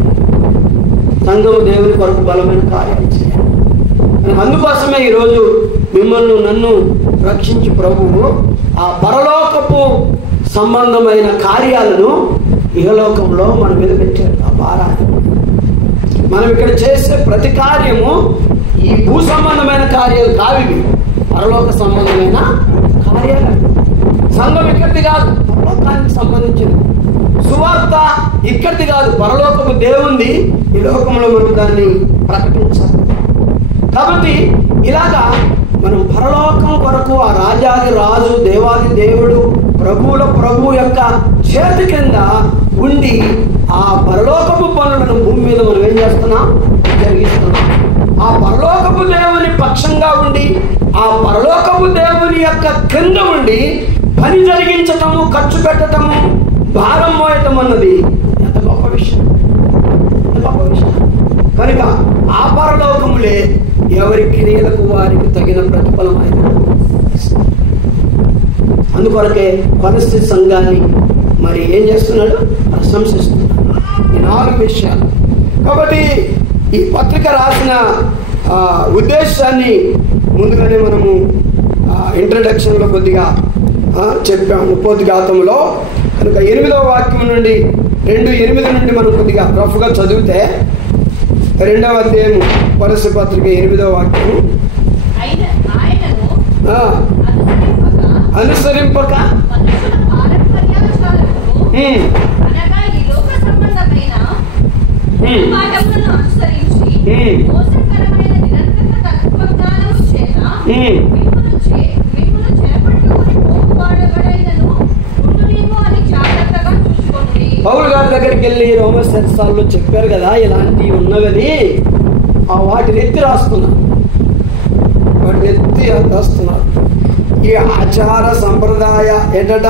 సంఘము దేవుని కొరకు బలమైన కార్యాలు చేయాలి. అందుకోసమే ఈరోజు మిమ్మల్ని నన్ను రక్షించి ప్రభువు ఆ పరలోకపు సంబంధమైన కార్యాలను ఇహలోకంలో మన మీద పెట్టాడు. ఆ భారాన్ని మనం ఇక్కడ చేసే ప్రతి కార్యము ఈ భూ సంబంధమైన కార్యాలు కావివి, పరలోక సంబంధమైన కార్యాలు. సంఘం ఇక్కడిది కాదు, పరలోకానికి సంబంధించింది. సువార్త ఇక్కడిది కాదు, పరలోకపు దేవుంది. ఈ లోకంలో మనం దాన్ని ప్రకటించాలి. కాబట్టి ఇలాగా మనం పరలోకం కొరకు ఆ రాజాది రాజు, దేవాది దేవుడు, ప్రభువుల ప్రభు యొక్క చేతి కింద ఉండి ఆ పరలోకపు పనులను భూమి మీద మనం ఏం చేస్తున్నాం? జరిగిస్తున్నాం. ఆ పరలోకపు దేవుని పక్షంగా ఉండి ఆ పరలోకపు దేవుని యొక్క కింద ఉండి పని జరిగించటము, ఖర్చు పెట్టటము, భారం మోయటం అన్నది ఎంత గొప్ప విషయం, ఎంత గొప్ప విషయం. కనుక ఆ పరలోకములే ఎవరి క్రియలకు వారికి తగిన ప్రతిఫలం ఆయన. అందుకొరకే పరిస్థితి సంఘాన్ని మరి ఏం చేస్తున్నాడు? ప్రశంసిస్తున్నాడు. ఈ 4 విషయాలు. కాబట్టి ఈ పత్రిక రాసిన ఉద్దేశాన్ని ముందుగానే మనము ఇంట్రడక్షన్లో కొద్దిగా చెప్పాము, ఉపోద్ఘాతంలో. కనుక 8వ వాక్యం నుండి 2:8 నుండి మనం కొద్దిగా రఫ్గా చదివితే 2వ అధ్యాయం కొలస్సీ పత్రిక 8వ వాక్యం. అనుసరింపక పౌలు గారి దగ్గరికి వెళ్ళి రోమశాస్త్రాల్లో చెప్పారు కదా ఇలాంటివి ఉన్నవని, వాటిని ఎత్తి రాస్తున్నారు. ఈ ఆచార సంప్రదాయ ఏంటట,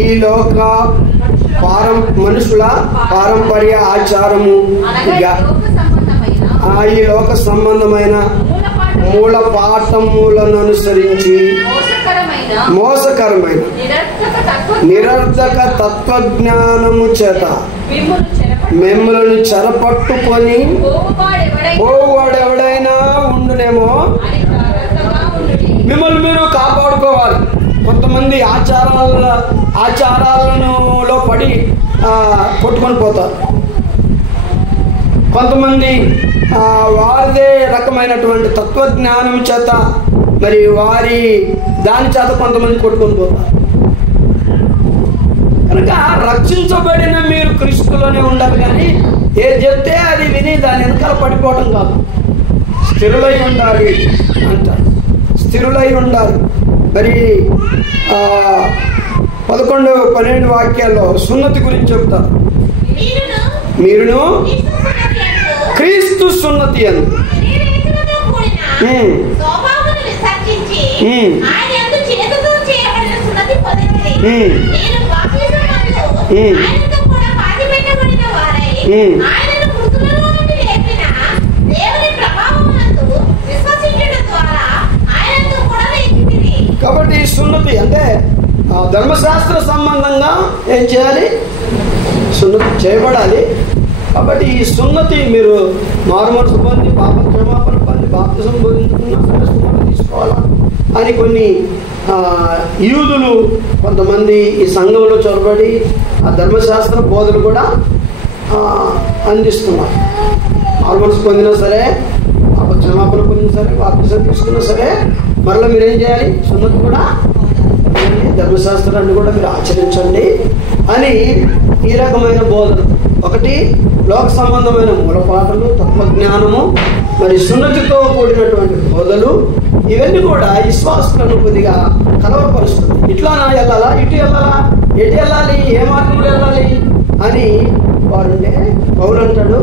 ఈ లోక మనుషుల పారంపర్య ఆచారము, ఈ లోక సంబంధమైన మూల పాఠములను అనుసరించి మోసకరమైన నిరర్ధక తత్వజ్ఞానము చేత మిమ్మల్ని చెరపట్టుకొని పోవాడెవడైనా ఉండునేమో. మిమ్మల్ని మీరు కాపాడుకోవాలి. కొంతమంది ఆచారాలను పడి కొట్టుకొని పోతారు. కొంతమంది వారిదే రకమైనటువంటి తత్వజ్ఞానం చేత మరి వారి దాని చేత కొంతమంది కొట్టుకొని పోతారు. కనుక రక్షించబడిన మీరు క్రీస్తులోనే ఉండాలి, కానీ ఏది చెప్తే అది విని దాని వెనకాల పడిపోవడం కాదు. స్థిరులై ఉండాలి అంటారు. స్థిరులై ఉండాలి. మరి 11-12 వాక్యాల్లో సున్నతి గురించి చెప్తారు. మీరును క్రీస్తు సున్నతి అని కాబట్టి సున్నతి అంటే ధర్మశాస్త్ర సంబంధంగా ఏం చేయాలి? సున్నతి చేయబడాలి. కాబట్టి ఈ సున్నతి మీరు మారుమనసు పొంది పాప క్షమాపణ పొంది బాప్తిసం పొందుకున్న సున్నతి తీసుకోవాలా అని కొన్ని యూదులు కొంతమంది ఈ సంఘంలో చొరబడి ఆ ధర్మశాస్త్ర బోధలు కూడా అందిస్తున్నారు. మారుమనసు పొందినా సరే, పాప క్షమాపణ పొందినా సరే, బాప్తిసం తీసుకున్నా సరే, మరలా మీరేం చేయాలి? సున్నతి కూడా ధర్మశాస్త్రాన్ని కూడా మీరు ఆచరించండి అని ఈ రకమైన బోధలు. ఒకటి లోక సంబంధమైన మూలపాటలు, తత్వజ్ఞానము, మరి సున్నతితో కూడినటువంటి బోధలు, ఇవన్నీ కూడా విశ్వాసులను కొద్దిగా కలవపరుస్తుంది. ఇట్లానా వెళ్ళాలా, ఇటు వెళ్ళాలా, ఎటు వెళ్ళాలి, ఏ మార్గంలో వెళ్ళాలి అని వారుంటే పౌలు అంటాడు,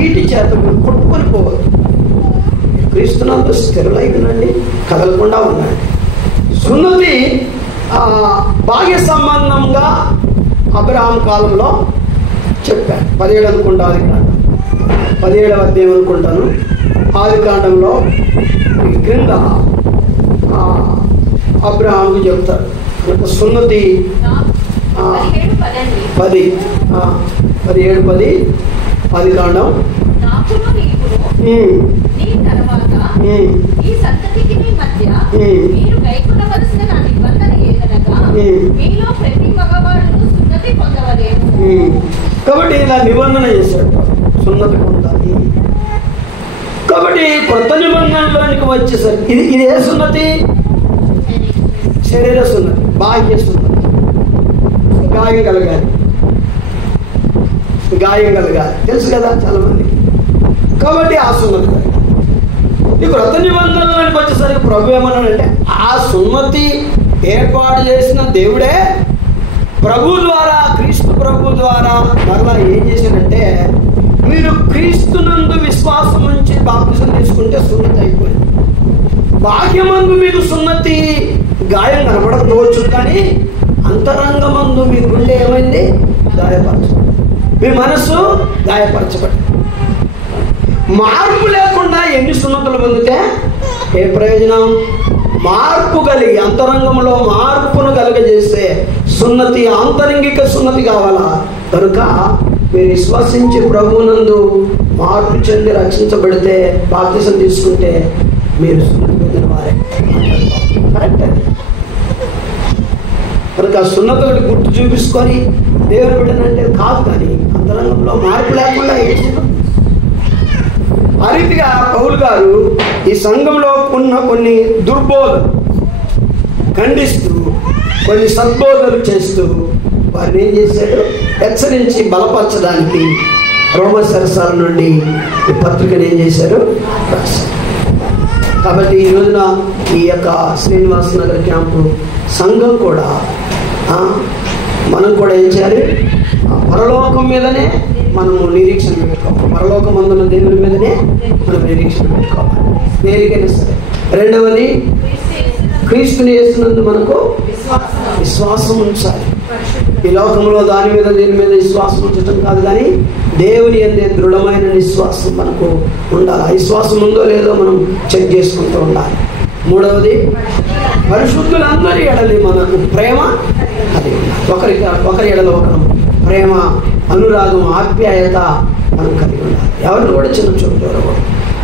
ఈటి చేత మీరు కొట్టుకొని పోవద్దు. క్రీస్తునందు స్థిరులై ఉండండి, కదలకుండా ఉండండి. సున్నతి బాహ్య సంబంధంగా అబ్రహాం కాలంలో చెప్పారు. 17 అనుకుంటా, ఆదికాండం 17వ అధ్యాయం అనుకుంటాను. ఆదికాండంలో క్రింద అబ్రహాంకు చెప్తారు సున్నతి 17-10 ఆదికాండం. కాబట్టి ఇలా నిబంధన చేశాడు, సున్నతి పొందాలి. కాబట్టి కొత్త నిబంధనలోనికి వచ్చేసరికి ఇది ఏ సున్నతి? శరీర సున్నతి, బాహ్య సున్నతి. గాయం కలగాలి తెలుసు కదా చాలా మంది. కాబట్టి ఆ సున్నతి కలగాలి. ఈ కొత్త నిబంధనలోనికి వచ్చేసరికి ప్రభు ఏమన్నాడంటే, ఆ సున్నతి ఏర్పాటు చేసిన దేవుడే ప్రభు ద్వారా, క్రీస్తు ప్రభు ద్వారా మరలా ఏం చేశాడంటే, మీరు క్రీస్తునందు విశ్వాసం ఉంచి బాప్తిసం తీసుకుంటే సున్నతి అయిపోయింది. బాహ్యమందు మీకు సున్నతి గాయం కనబడకపోవచ్చు, కానీ అంతరంగమందు మీ గుండె ఏమైంది? గాయపరచబడి, మీ మనసు గాయపరచబడి. మార్పు లేకుండా ఎన్ని సున్నతులు పొందితే ఏ ప్రయోజనం? మార్పు కలిగి అంతరంగంలో మార్పును కలుగజేస్తే సున్నతి, ఆంతరంగిక సున్నతి కావాలా. కనుక మీరు విశ్వసించి ప్రభువునందు మార్పు చెంది రక్షించబడితే, బాప్తిసం తీసుకుంటే మీరు సున్నతి పొందిన వారే. కరెక్ట్. కనుక సున్నతోటి గుర్తు చూపించుకొని దేవుని బిడ్డనంటే కాదు, కానీ అంతరంగంలో మార్పు లేకుండా ఏం చేయడం. ఆ రీతిగా పౌలు గారు ఈ సంఘంలో ఉన్న కొన్ని దుర్బోధలు ఖండిస్తూ కొన్ని సద్బోధలు చేస్తూ వారిని ఏం చేశాడు, హెచ్చరించి బలపరచడానికి రోమా సరసాల నుండి ఈ పత్రికను ఏం చేశారు, రాశారు. కాబట్టి ఈ రోజున ఈ యొక్క శ్రీనివాస నగర్ క్యాంపు సంఘం కూడా మనం కూడా ఏం చేయాలి, పరలోకం మీదనే మనము నిరీక్షణ పెట్టుకోవాలి. పరలోకం అందున్న దేవుని మీదనే మనం నిరీక్షణ పెట్టుకోవాలి దేనికైనా సరే. రెండవది, క్రీస్తుని యేసునందు మనకు విశ్వాసం ఉంచాలి. ఈ లోకంలో దాని మీద దీని మీద విశ్వాసం ఉంచడం కాదు, కానీ దేవుని యందే దృఢమైన విశ్వాసం మనకు ఉండాలి. ఆ విశ్వాసం ఉందో లేదో మనం చెక్ చేసుకుంటూ ఉండాలి. మూడవది, పరిశుద్ధులందరి ఎడలి మనకు ప్రేమ అది ఒకరి ఎడల ఒకరు ప్రేమ, అనురాగం, ఆప్యాయత మనం కలిగి ఉండాలి. ఎవరిని కూడా చిన్న చూడకూడదు,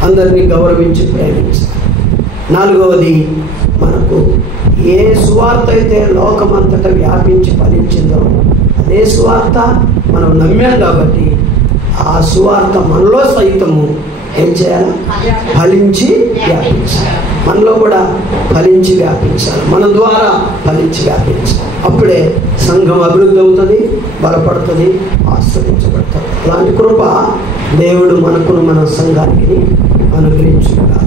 అందరినీ గౌరవించి ప్రేమించాలి. నాలుగవది, మనకు ఏ సువార్త అయితే లోకమంతటా వ్యాపించి ఫలించిందో అదే సువార్త మనం నమ్మాం కాబట్టి ఆ సువార్త మనలో సైతము ఏం చేయాలి, ఫలించి వ్యాపించాలి. మనలో కూడా ఫలించి వ్యాపించాలి, మన ద్వారా ఫలించి వ్యాపించాలి. అప్పుడే సంఘం అభివృద్ధి అవుతుంది, బలపడుతుంది, ఆస్వాదించబడుతుంది. అలాంటి కృప దేవుడు మనకును మన సంఘానికి అనుగ్రహించుగాక.